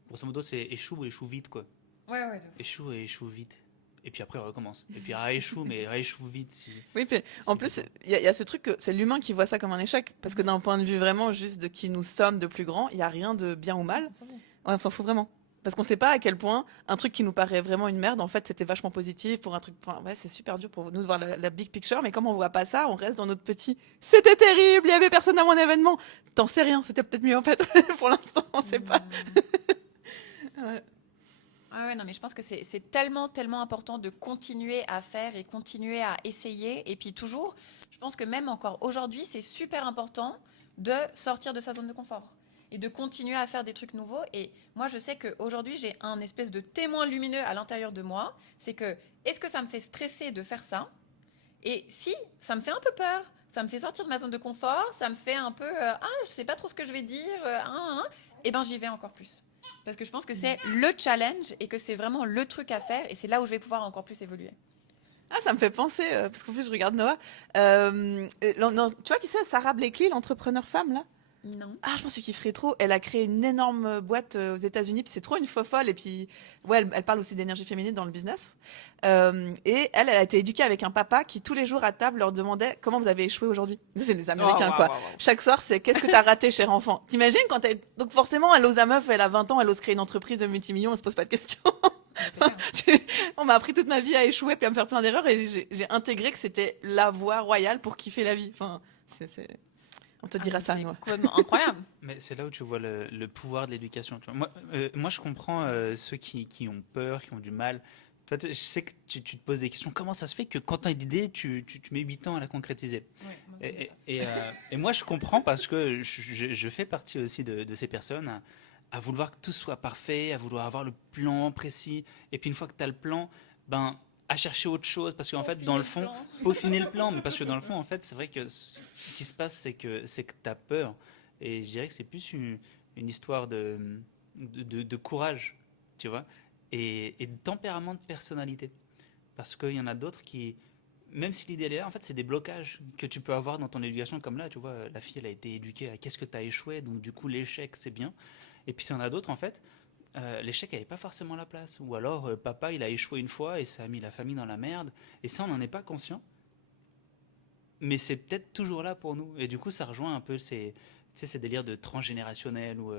Grosso modo, c'est échoue ou échoue vite, quoi. Ouais. Échoue et échoue vite. Et puis après, on recommence. Et puis rééchoue, mais rééchoue vite. Oui, puis en plus, il y a ce truc que c'est l'humain qui voit ça comme un échec. Parce que d'un point de vue vraiment juste de qui nous sommes de plus grand, il n'y a rien de bien ou mal. Ouais, on s'en fout vraiment. Parce qu'on sait pas à quel point un truc qui nous paraît vraiment une merde, en fait, c'était vachement positif pour un truc. Ouais, c'est super dur pour nous de voir la big picture, mais comme on voit pas ça, on reste dans notre petit. C'était terrible, il y avait personne à mon événement. T'en sais rien, c'était peut-être mieux en fait. Pour l'instant, on sait pas. Ouais. Ah ouais, non, mais je pense que c'est tellement, tellement important de continuer à faire et continuer à essayer. Et puis toujours, je pense que même encore aujourd'hui, c'est super important de sortir de sa zone de confort et de continuer à faire des trucs nouveaux. Et moi, je sais qu'aujourd'hui, j'ai un espèce de témoin lumineux à l'intérieur de moi. C'est que, est-ce que ça me fait stresser de faire ça? Et si, ça me fait un peu peur. Ça me fait sortir de ma zone de confort. Ça me fait un peu, je sais pas trop ce que je vais dire. Et ben, j'y vais encore plus. Parce que je pense que c'est le challenge et que c'est vraiment le truc à faire et c'est là où je vais pouvoir encore plus évoluer. Ah, ça me fait penser, parce qu'en plus, je regarde Noah. Non, tu vois qui c'est, Sarah Blakely, l'entrepreneur femme, là? Non. Ah, je pense qu'il ferait trop. Elle a créé une énorme boîte aux États-Unis, puis c'est trop une fofolle. Et puis, ouais, elle parle aussi d'énergie féminine dans le business. Et elle a été éduquée avec un papa qui, tous les jours à table, leur demandait comment vous avez échoué aujourd'hui. C'est les Américains, quoi. Chaque soir, c'est qu'est-ce que t'as raté, cher enfant. T'imagines quand elle. Donc, forcément, elle ose à meuf, elle a 20 ans, elle ose créer une entreprise de multimillions, elle se pose pas de questions. On m'a appris toute ma vie à échouer puis à me faire plein d'erreurs et j'ai intégré que c'était la voie royale pour kiffer la vie. Enfin, on te dira ça, Noah. C'est incroyable. Mais c'est là où tu vois le pouvoir de l'éducation. Tu vois. Moi, je comprends ceux qui ont peur, qui ont du mal. Toi, je sais que tu te poses des questions. Comment ça se fait que quand tu as une idée, tu mets 8 ans à la concrétiser? Et moi, je comprends parce que je fais partie aussi de ces personnes à vouloir que tout soit parfait, à vouloir avoir le plan précis. Et puis une fois que tu as le plan, ben, à chercher autre chose parce qu'en fait, dans le fond, peaufiner le plan, mais parce que dans le fond, en fait, c'est vrai que ce qui se passe, c'est que tu as peur. Et je dirais que c'est plus une histoire de courage, tu vois, et de tempérament de personnalité. Parce qu'il y en a d'autres qui, même si l'idée est là, en fait, c'est des blocages que tu peux avoir dans ton éducation. Comme là, tu vois, la fille, elle a été éduquée à qu'est-ce que tu as échoué, donc du coup, l'échec, c'est bien. Et puis, il y en a d'autres, en fait, l'échec n'avait pas forcément la place. Ou alors, papa, il a échoué une fois et ça a mis la famille dans la merde. Et ça, on n'en est pas conscient. Mais c'est peut-être toujours là pour nous. Et du coup, ça rejoint un peu ces délires de transgénérationnel où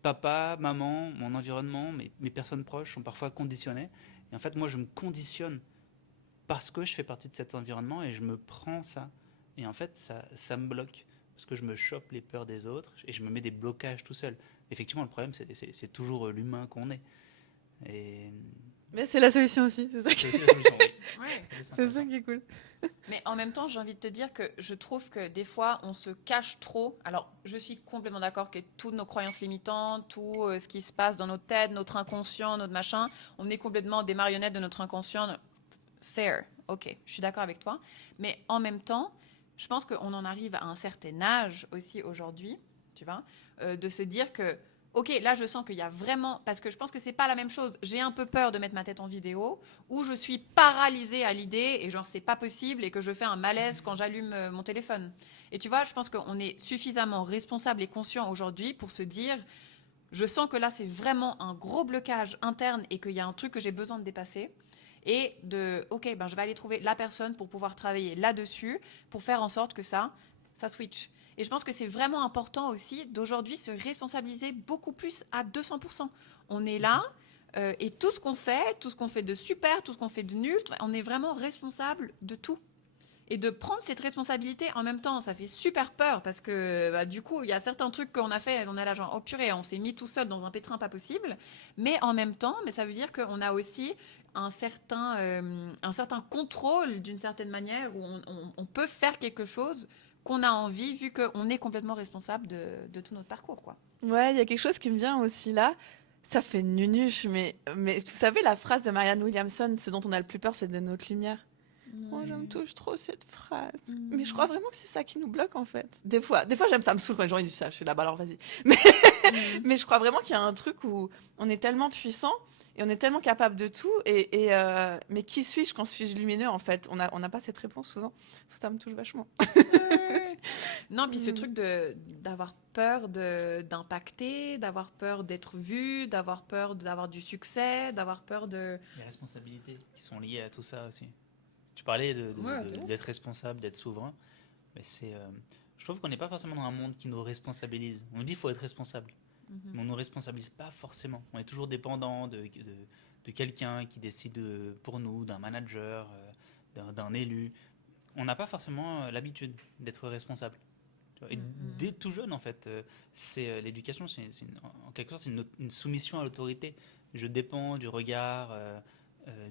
papa, maman, mon environnement, mes personnes proches sont parfois conditionnés. Et en fait, moi, je me conditionne parce que je fais partie de cet environnement et je me prends ça. Et en fait, ça me bloque. Parce que je me chope les peurs des autres et je me mets des blocages tout seul. Effectivement, le problème, c'est toujours l'humain qu'on est. Et Mais c'est la solution aussi, c'est ça c'est aussi la solution. Oui. Ouais. c'est ça qui est cool. Mais en même temps, j'ai envie de te dire que je trouve que des fois, on se cache trop. Alors, je suis complètement d'accord que toutes nos croyances limitantes, tout ce qui se passe dans notre tête, notre inconscient, notre machin, on est complètement des marionnettes de notre inconscient. Fair, ok, je suis d'accord avec toi. Mais en même temps, je pense qu'on en arrive à un certain âge aussi aujourd'hui, tu vois, de se dire que ok, là je sens qu'il y a vraiment, parce que je pense que c'est pas la même chose. J'ai un peu peur de mettre ma tête en vidéo, ou je suis paralysée à l'idée et genre c'est pas possible et que je fais un malaise quand j'allume mon téléphone. Et tu vois, je pense qu'on est suffisamment responsable et conscient aujourd'hui pour se dire, je sens que là c'est vraiment un gros blocage interne et qu'il y a un truc que j'ai besoin de dépasser. Et de, ok, ben je vais aller trouver la personne pour pouvoir travailler là-dessus, pour faire en sorte que ça switch. Et je pense que c'est vraiment important aussi d'aujourd'hui se responsabiliser beaucoup plus à 200%. On est là et tout ce qu'on fait de super, tout ce qu'on fait de nul, on est vraiment responsable de tout. Et de prendre cette responsabilité en même temps, ça fait super peur parce que bah, du coup, il y a certains trucs qu'on a fait, on est là genre, oh purée, on s'est mis tout seul dans un pétrin pas possible. Mais en même temps, mais ça veut dire qu'on a aussi un certain contrôle d'une certaine manière où on peut faire quelque chose qu'on a envie vu qu'on est complètement responsable de tout notre parcours, quoi. Ouais, il y a quelque chose qui me vient aussi là. Ça fait nunuche, mais vous savez, la phrase de Marianne Williamson, ce dont on a le plus peur, c'est de notre lumière. Moi, j'aime touche trop cette phrase. Mais je crois vraiment que c'est ça qui nous bloque, en fait. Des fois j'aime ça, me saoule quand les gens ils disent ça. Je suis là, bah alors vas-y. Mais, mais je crois vraiment qu'il y a un truc où on est tellement puissant et on est tellement capable de tout. Mais qui suis-je quand suis-je lumineux, en fait? On n'a pas cette réponse souvent. Ça me touche vachement. Non, puis ce truc d'avoir peur d'impacter, d'avoir peur d'être vu, d'avoir peur d'avoir du succès, d'avoir peur de... Les responsabilités qui sont liées à tout ça aussi. Tu parlais d'être responsable, d'être souverain, mais je trouve qu'on n'est pas forcément dans un monde qui nous responsabilise. On nous dit qu'il faut être responsable, mais on ne nous responsabilise pas forcément. On est toujours dépendant de quelqu'un qui décide pour nous, d'un manager, d'un élu. On n'a pas forcément l'habitude d'être responsable. Et dès tout jeune, en fait, l'éducation, en quelque sorte, c'est une soumission à l'autorité. Je dépends du regard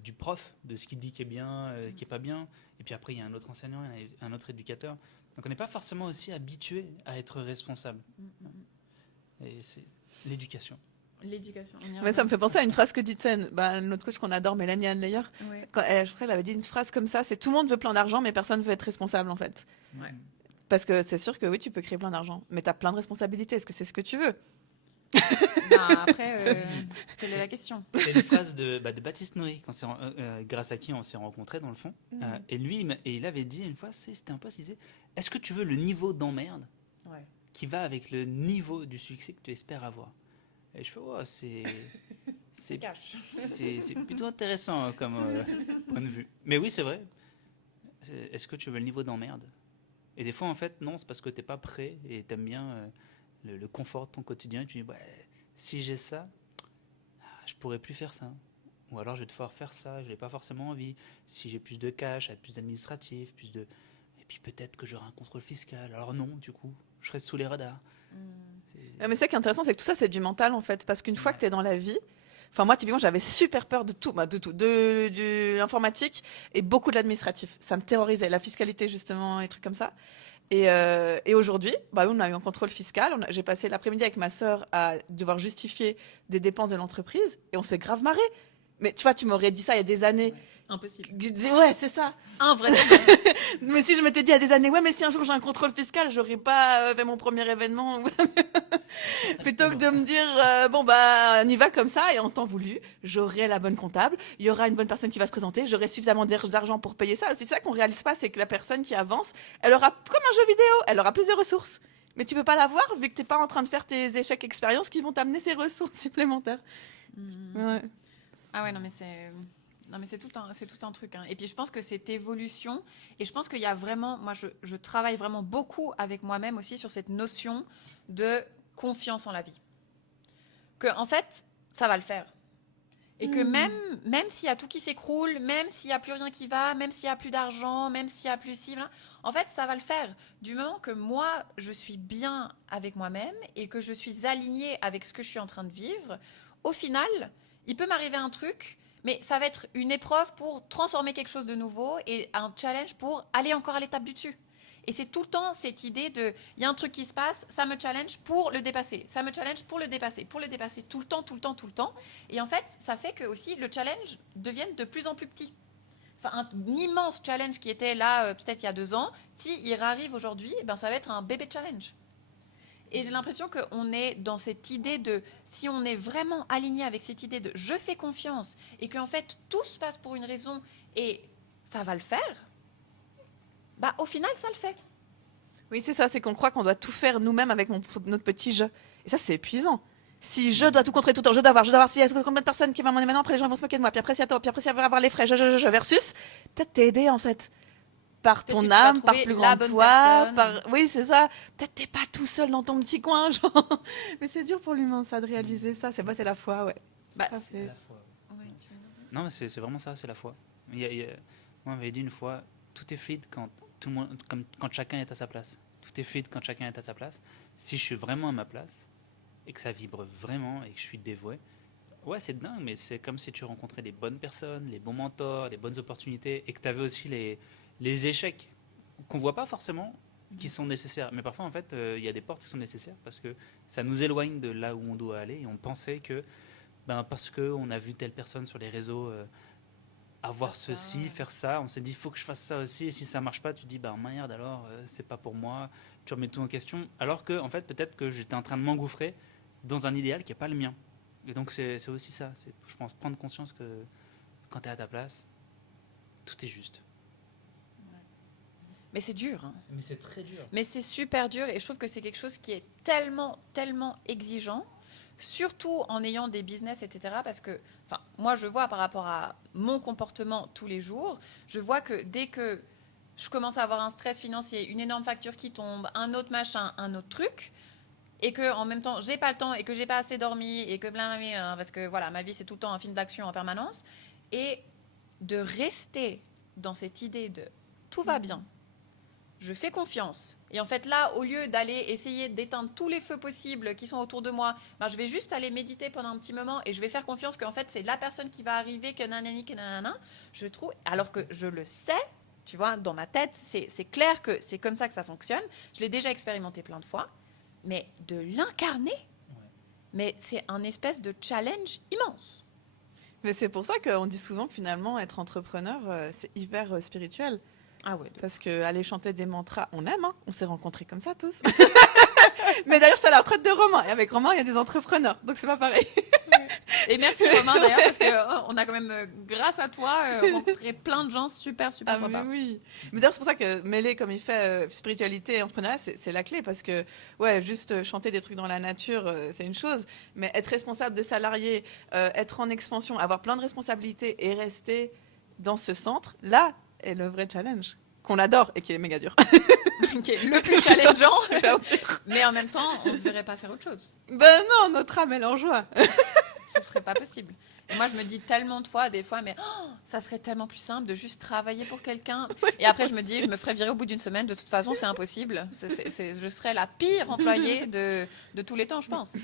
du prof, de ce qu'il dit qui est bien, qui est pas bien. Et puis après, il y a un autre enseignant, un autre éducateur. Donc on n'est pas forcément aussi habitué à être responsable. Et c'est l'éducation. L'éducation. Mais ça me fait penser à une phrase que dit notre coach qu'on adore, Mélanie Anne Leyer. Ouais. Je crois qu'elle avait dit une phrase comme ça, c'est tout le monde veut plein d'argent, mais personne veut être responsable, en fait. Ouais. Parce que c'est sûr que oui, tu peux créer plein d'argent, mais tu as plein de responsabilités. Est-ce que c'est ce que tu veux? Bah, après, quelle est la question? C'est une phrase de Baptiste Noé, grâce à qui on s'est rencontrés dans le fond. Et lui, il avait dit une fois, c'était un poste, il disait, est-ce que tu veux le niveau d'emmerde qui va avec le niveau du succès que tu espères avoir? Et je fais, oh, c'est plutôt intéressant comme point de vue. Mais oui, c'est vrai. Est-ce que tu veux le niveau d'emmerde? Et des fois, en fait, non, c'est parce que tu n'es pas prêt et tu aimes bien le confort de ton quotidien. Et tu dis, ouais, si j'ai ça, je pourrais plus faire ça. Ou alors, je vais devoir faire ça, je n'ai pas forcément envie. Si j'ai plus de cash, plus d'administratif, et puis peut-être que j'aurai un contrôle fiscal. Alors non, du coup, je serai sous les radars. Mais ça qui est intéressant, c'est que tout ça, c'est du mental, en fait. Parce qu'une fois que tu es dans la vie, enfin, moi, typiquement, j'avais super peur de tout, de l'informatique et beaucoup de l'administratif. Ça me terrorisait, la fiscalité, justement, et trucs comme ça. Et aujourd'hui, on a eu un contrôle fiscal. J'ai passé l'après-midi avec ma sœur à devoir justifier des dépenses de l'entreprise et on s'est grave marré. Mais tu vois, tu m'aurais dit ça il y a des années. Impossible. Ouais, c'est ça. Invraisemblable. Mais si je m'étais dit à des années, ouais, mais si un jour j'ai un contrôle fiscal, j'aurais pas fait mon premier événement. Plutôt que de me dire, bon, bah, on y va comme ça, et en temps voulu, j'aurai la bonne comptable, il y aura une bonne personne qui va se présenter, j'aurai suffisamment d'argent pour payer ça. C'est ça qu'on réalise pas, c'est que la personne qui avance, elle aura, comme un jeu vidéo, elle aura plusieurs ressources. Mais tu peux pas l'avoir vu que t'es pas en train de faire tes échecs expériences qui vont t'amener ces ressources supplémentaires. Ouais. Ah ouais, non, mais c'est. Non, mais c'est tout un truc. Hein. Et puis, je pense que cette évolution, et je pense qu'il y a vraiment, moi, je travaille vraiment beaucoup avec moi-même aussi sur cette notion de confiance en la vie. Que, en fait, ça va le faire. Et que même s'il y a tout qui s'écroule, même s'il n'y a plus rien qui va, même s'il n'y a plus d'argent, même s'il n'y a plus ci, en fait, ça va le faire. Du moment que moi, je suis bien avec moi-même et que je suis alignée avec ce que je suis en train de vivre, au final, il peut m'arriver un truc, mais ça va être une épreuve pour transformer quelque chose de nouveau et un challenge pour aller encore à l'étape du dessus. Et c'est tout le temps cette idée de, il y a un truc qui se passe, ça me challenge pour le dépasser, ça me challenge pour le dépasser, tout le temps, tout le temps, tout le temps. Et en fait, ça fait que aussi le challenge devienne de plus en plus petit. Enfin, un immense challenge qui était là peut-être il y a 2 ans, s'il arrive aujourd'hui, ben, ça va être un bébé challenge. Et j'ai l'impression qu'on est dans cette idée de, si on est vraiment aligné avec cette idée de je fais confiance et qu'en fait tout se passe pour une raison et ça va le faire, bah au final ça le fait. Oui, c'est ça, c'est qu'on croit qu'on doit tout faire nous-mêmes avec notre petit jeu. Et ça, c'est épuisant. Si je dois tout contrôler tout le temps, je dois voir s'il y a combien de personnes qui vont m'en maintenant, après les gens vont se moquer de moi, puis après, s'il y a avoir les frais, versus peut-être t'aider en fait. Par Peut-être ton que tu vas âme, par trouver plus la grand bonne toi, personne. Oui, c'est ça. Peut-être t'es pas tout seul dans ton petit coin, genre. Mais c'est dur pour l'humain, ça, de réaliser ça. C'est la foi, ouais. Bah, Ça, C'est c'est... la foi. ouais, tu veux dire. Non, mais c'est vraiment ça, c'est la foi. Moi, on m'avait dit une fois, tout est fluide quand tout le monde, quand chacun est à sa place. Tout est fluide quand chacun est à sa place. Si je suis vraiment à ma place et que ça vibre vraiment et que je suis dévoué, ouais, c'est dingue, mais c'est comme si tu rencontrais les bonnes personnes, les bons mentors, les bonnes opportunités et que tu avais aussi les échecs qu'on voit pas forcément qui sont nécessaires. Mais parfois, en fait, il y a des portes qui sont nécessaires parce que ça nous éloigne de là où on doit aller et on pensait que parce qu'on a vu telle personne sur les réseaux avoir Faire ça, ceci, ouais. faire ça, on s'est dit il faut que je fasse ça aussi, et si ça marche pas, tu te dis merde alors, c'est pas pour moi, tu remets tout en question, alors que en fait peut-être que j'étais en train de m'engouffrer dans un idéal qui n'est pas le mien. Et donc c'est aussi ça, je pense prendre conscience que quand tu es à ta place, tout est juste. Mais c'est dur. Hein. Mais c'est très dur. Mais c'est super dur et je trouve que c'est quelque chose qui est tellement, tellement exigeant, surtout en ayant des business, etc. Parce que, enfin, moi, je vois par rapport à mon comportement tous les jours, je vois que dès que je commence à avoir un stress financier, une énorme facture qui tombe, un autre machin, un autre truc, et que en même temps j'ai pas le temps et que j'ai pas assez dormi et que blablabla, parce que voilà, ma vie c'est tout le temps un film d'action en permanence, et de rester dans cette idée de tout va bien, je fais confiance. Et en fait, là, au lieu d'aller essayer d'éteindre tous les feux possibles qui sont autour de moi, ben, je vais juste aller méditer pendant un petit moment et je vais faire confiance qu'en fait, c'est la personne qui va arriver, que nanani, que nanana. Je trouve, alors que je le sais, tu vois, dans ma tête, c'est clair que c'est comme ça que ça fonctionne. Je l'ai déjà expérimenté plein de fois. Mais de l'incarner, mais c'est un espèce de challenge immense. Mais c'est pour ça qu'on dit souvent que finalement, être entrepreneur, c'est hyper spirituel. Ah ouais. Parce que aller chanter des mantras, on aime, hein. On s'est rencontrés comme ça tous. Mais d'ailleurs, c'est à la retraite de Romain. Et avec Romain, il y a des entrepreneurs. Donc c'est pas pareil. Et merci Romain d'ailleurs, parce qu'on a quand même, grâce à toi, rencontré plein de gens super, super Ah, mais sympas. oui. Mais d'ailleurs, c'est pour ça que mêler, comme il fait, spiritualité et entrepreneuriat, c'est la clé. Parce que, ouais, juste chanter des trucs dans la nature, c'est une chose. Mais être responsable de salariés, être en expansion, avoir plein de responsabilités et rester dans ce centre, là est le vrai challenge. Qu'on adore et qui est méga dur. Qui est le plus challengeant, Super dur. mais en même temps, on se verrait pas faire autre chose. Ben non, notre âme, elle est en joie. Ça serait pas possible. Et moi, je me dis tellement de fois, des fois, mais ça serait tellement plus simple de juste travailler pour quelqu'un. Et après, je me dis, je me ferais virer au bout d'une semaine. De toute façon, c'est impossible. Je serais la pire employée de tous les temps, je pense.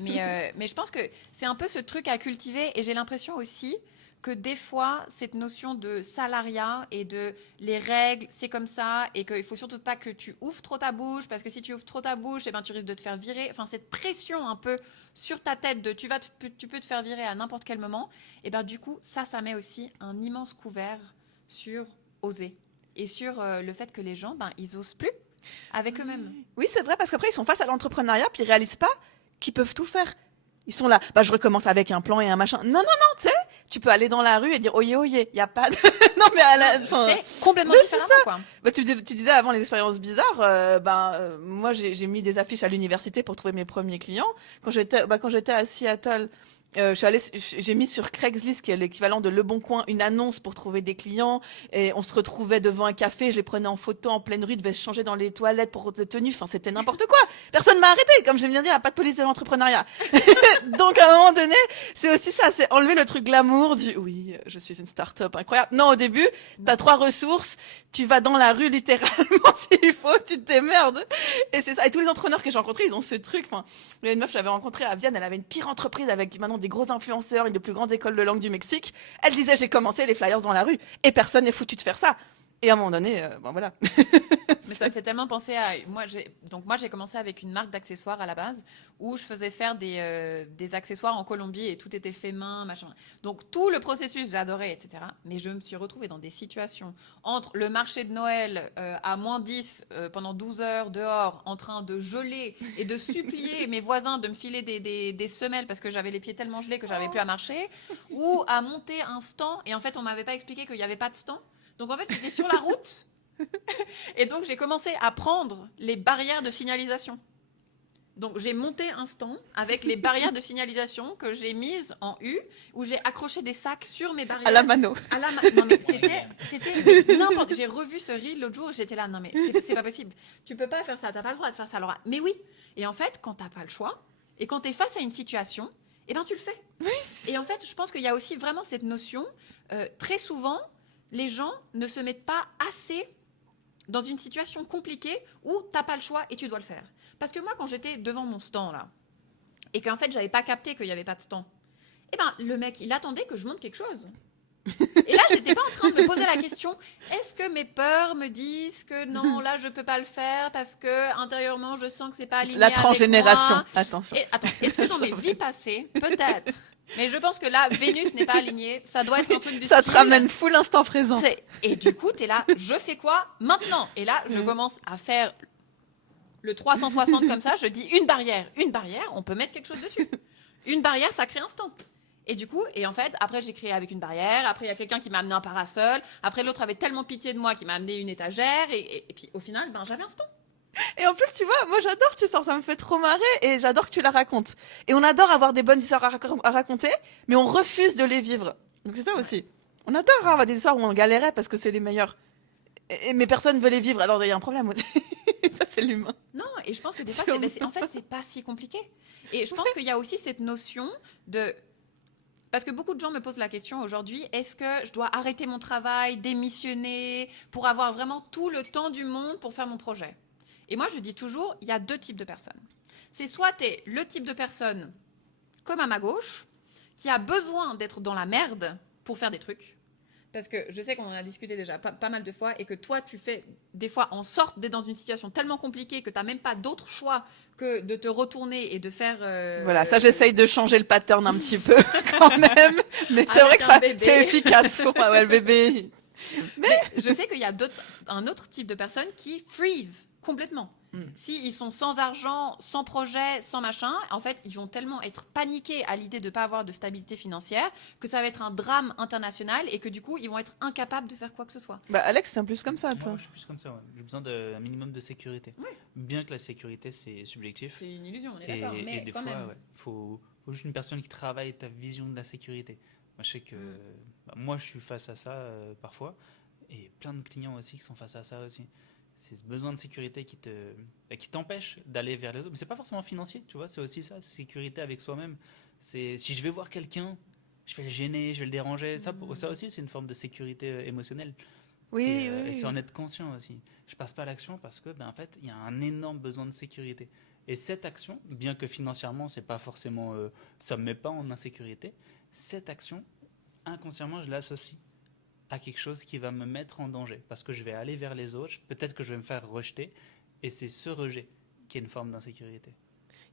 Mais je pense que c'est un peu ce truc à cultiver. Et j'ai l'impression aussi que des fois, cette notion de salariat et de les règles, c'est comme ça, et qu'il faut surtout pas que tu ouvres trop ta bouche, parce que si tu ouvres trop ta bouche, eh ben, tu risques de te faire virer. Enfin, cette pression un peu sur ta tête de tu peux te faire virer à n'importe quel moment, et ben du coup, ça met aussi un immense couvert sur oser. Et sur le fait que les gens, ben, ils osent plus avec eux-mêmes. Oui, c'est vrai, parce qu'après, ils sont face à l'entrepreneuriat, puis ils réalisent pas qu'ils peuvent tout faire. Ils sont là, bah, je recommence avec un plan et un machin. Non, non, non, tu sais, tu peux aller dans la rue et dire, oyez, oyez, il y a pas de... non, mais à la fin... Fait complètement Mais différemment, quoi. Bah, tu disais avant les expériences bizarres, moi, j'ai mis des affiches à l'université pour trouver mes premiers clients. Quand j'étais à Seattle, j'ai mis sur Craigslist, qui est l'équivalent de Le Bon Coin, une annonce pour trouver des clients. Et on se retrouvait devant un café, je les prenais en photo en pleine rue, devais se changer dans les toilettes pour de tenue. Enfin, c'était n'importe quoi. Personne m'a arrêté. Comme j'aime bien dire, il n'y a pas de police de l'entrepreneuriat. Donc, à un moment donné, c'est aussi ça, c'est enlever le truc glamour du oui, je suis une start-up incroyable. Non, au début, t'as 3 ressources, tu vas dans la rue littéralement s'il faut, tu te démerdes. Et c'est ça. Et tous les entrepreneurs que j'ai rencontrés, ils ont ce truc. Enfin, il y a une meuf que j'avais rencontrée à Vienne, elle avait une pire entreprise avec maintenant des gros influenceurs, une des plus grandes écoles de langue du Mexique. Elle disait, j'ai commencé les flyers dans la rue et personne n'est foutu de faire ça. Et à un moment donné, bon voilà. Mais ça me fait tellement penser à moi j'ai commencé avec une marque d'accessoires à la base où je faisais faire des accessoires en Colombie et tout était fait main machin. Donc tout le processus j'adorais etc. Mais je me suis retrouvée dans des situations entre le marché de Noël à -10 pendant 12 heures dehors en train de geler et de supplier mes voisins de me filer des semelles parce que j'avais les pieds tellement gelés que j'avais plus à marcher, ou à monter un stand et en fait on m'avait pas expliqué qu'il n'y avait pas de stand. Donc en fait j'étais sur la route. Et donc, j'ai commencé à prendre les barrières de signalisation. Donc, j'ai monté un stand avec les barrières de signalisation que j'ai mises en U, où j'ai accroché des sacs sur mes barrières. À la mano. Non, mais c'était n'importe. J'ai revu ce reel l'autre jour, j'étais là, non, mais c'est pas possible. Tu peux pas faire ça, t'as pas le droit de faire ça, Laura. Mais oui. Et en fait, quand t'as pas le choix, et quand t'es face à une situation, eh ben, tu le fais. Oui. Et en fait, je pense qu'il y a aussi vraiment cette notion, très souvent, les gens ne se mettent pas assez dans une situation compliquée où t'as pas le choix et tu dois le faire. Parce que moi, quand j'étais devant mon stand là, et qu'en fait j'avais pas capté qu'il y avait pas de stand, eh ben le mec, il attendait que je monte quelque chose. Et là, j'étais pas en train de me poser la question, est-ce que mes peurs me disent que non, là, je peux pas le faire parce que intérieurement, je sens que c'est pas aligné La avec transgénération, moi. attention. Et attends, est-ce que dans mes vies passées, peut-être, mais je pense que là, Vénus n'est pas alignée, ça doit être un truc du Ça style. te ramène full instant présent. Et du coup, t'es là, je fais quoi maintenant? Et là, je commence à faire le 360 comme ça, je dis une barrière, on peut mettre quelque chose dessus. Une barrière, ça crée un stand. Et du coup, et en fait, après j'ai créé avec une barrière, après il y a quelqu'un qui m'a amené un parasol, après l'autre avait tellement pitié de moi qu'il m'a amené une étagère, et puis au final, ben j'avais un stand. Et en plus, tu vois, moi j'adore cette histoire, ça me fait trop marrer et j'adore que tu la racontes. Et on adore avoir des bonnes histoires à raconter, mais on refuse de les vivre. Donc c'est ça aussi. On adore avoir des histoires où on galérait parce que c'est les meilleures. Mais personne ne veut les vivre, alors il y a un problème aussi. Ça, c'est l'humain. Non, et je pense que des fois, en fait, c'est pas si compliqué. Et je pense qu'il y a aussi cette notion de... Parce que beaucoup de gens me posent la question aujourd'hui, est-ce que je dois arrêter mon travail, démissionner, pour avoir vraiment tout le temps du monde pour faire mon projet? Et moi, je dis toujours, il y a 2 types de personnes. C'est soit tu es le type de personne, comme à ma gauche, qui a besoin d'être dans la merde pour faire des trucs. Parce que je sais qu'on en a discuté déjà pas mal de fois et que toi, tu fais des fois en sorte d'être dans une situation tellement compliquée que tu n'as même pas d'autre choix que de te retourner et de faire... Voilà, ça j'essaye de changer le pattern un petit peu quand même. Mais c'est vrai que ça, c'est efficace pour moi, ouais, le bébé. Mais je sais qu'il y a un autre type de personnes qui freeze complètement. S'ils sont sans argent, sans projet, sans machin, en fait, ils vont tellement être paniqués à l'idée de ne pas avoir de stabilité financière que ça va être un drame international et que du coup, ils vont être incapables de faire quoi que ce soit. Bah Alex, c'est un plus comme ça, toi. Moi, je suis plus comme ça, ouais. J'ai besoin d'un minimum de sécurité. Oui. Bien que la sécurité, c'est subjectif. C'est une illusion, on est d'accord. Mais et des quand fois, même. ouais, faut juste une personne qui travaille ta vision de la sécurité. Moi, je sais que moi, je suis face à ça parfois, et plein de clients aussi qui sont face à ça aussi. C'est ce besoin de sécurité qui t'empêche d'aller vers les autres. Mais c'est pas forcément financier, tu vois. C'est aussi ça, sécurité avec soi-même. C'est si je vais voir quelqu'un, je vais le gêner, je vais le déranger. Ça aussi, c'est une forme de sécurité émotionnelle. Oui, Et oui. c'est en être conscient aussi. Je passe pas à l'action parce que, en fait, il y a un énorme besoin de sécurité. Et cette action, bien que financièrement, c'est pas forcément, ça me met pas en insécurité. Cette action, inconsciemment, je l'associe à quelque chose qui va me mettre en danger. Parce que je vais aller vers les autres, peut-être que je vais me faire rejeter. Et c'est ce rejet qui est une forme d'insécurité.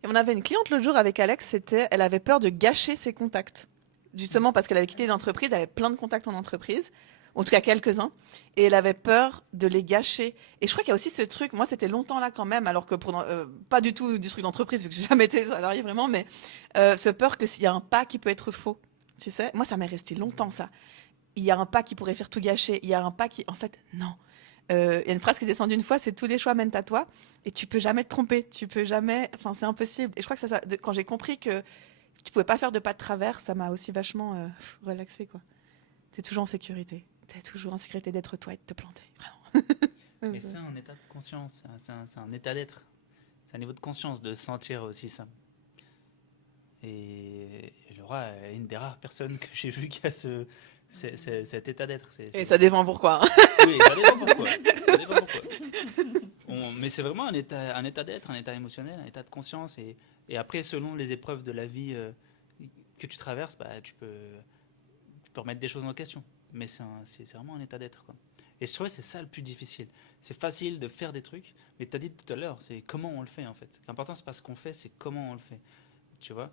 Et on avait une cliente l'autre jour avec Alex, elle avait peur de gâcher ses contacts. Justement parce qu'elle avait quitté une entreprise, elle avait plein de contacts en entreprise, en tout cas quelques-uns, et elle avait peur de les gâcher. Et je crois qu'il y a aussi ce truc, moi c'était longtemps là quand même, alors que pas du tout du truc d'entreprise, vu que j'ai jamais été salarié vraiment, mais ce peur que s'il y a un pas qui peut être faux, tu sais, moi ça m'est resté longtemps ça. Il y a un pas qui pourrait faire tout gâcher, il y a un pas qui, en fait, non. Il y a une phrase qui est descendue une fois, c'est tous les choix mènent à toi, et tu peux jamais te tromper, tu peux jamais, enfin c'est impossible. Et je crois que quand j'ai compris que tu pouvais pas faire de pas de travers, ça m'a aussi vachement relaxé quoi. T'es toujours en sécurité, t'es toujours en sécurité d'être toi et de te planter, vraiment. Mais c'est un état de conscience, c'est un état d'être, c'est un niveau de conscience de sentir aussi ça. Et Laura est une des rares personnes que j'ai vues qui a cet état d'être. Et ça dépend pourquoi. Hein. Oui, ça dépend pourquoi. Ça dépend pourquoi. Mais c'est vraiment un état d'être, un état émotionnel, un état de conscience. Et après, selon les épreuves de la vie que tu traverses, bah, tu peux remettre des choses en question. Mais c'est vraiment un état d'être, quoi. Et je trouve que c'est ça le plus difficile. C'est facile de faire des trucs, mais tu as dit tout à l'heure, c'est comment on le fait en fait. L'important, c'est pas ce qu'on fait, c'est comment on le fait. Tu vois ?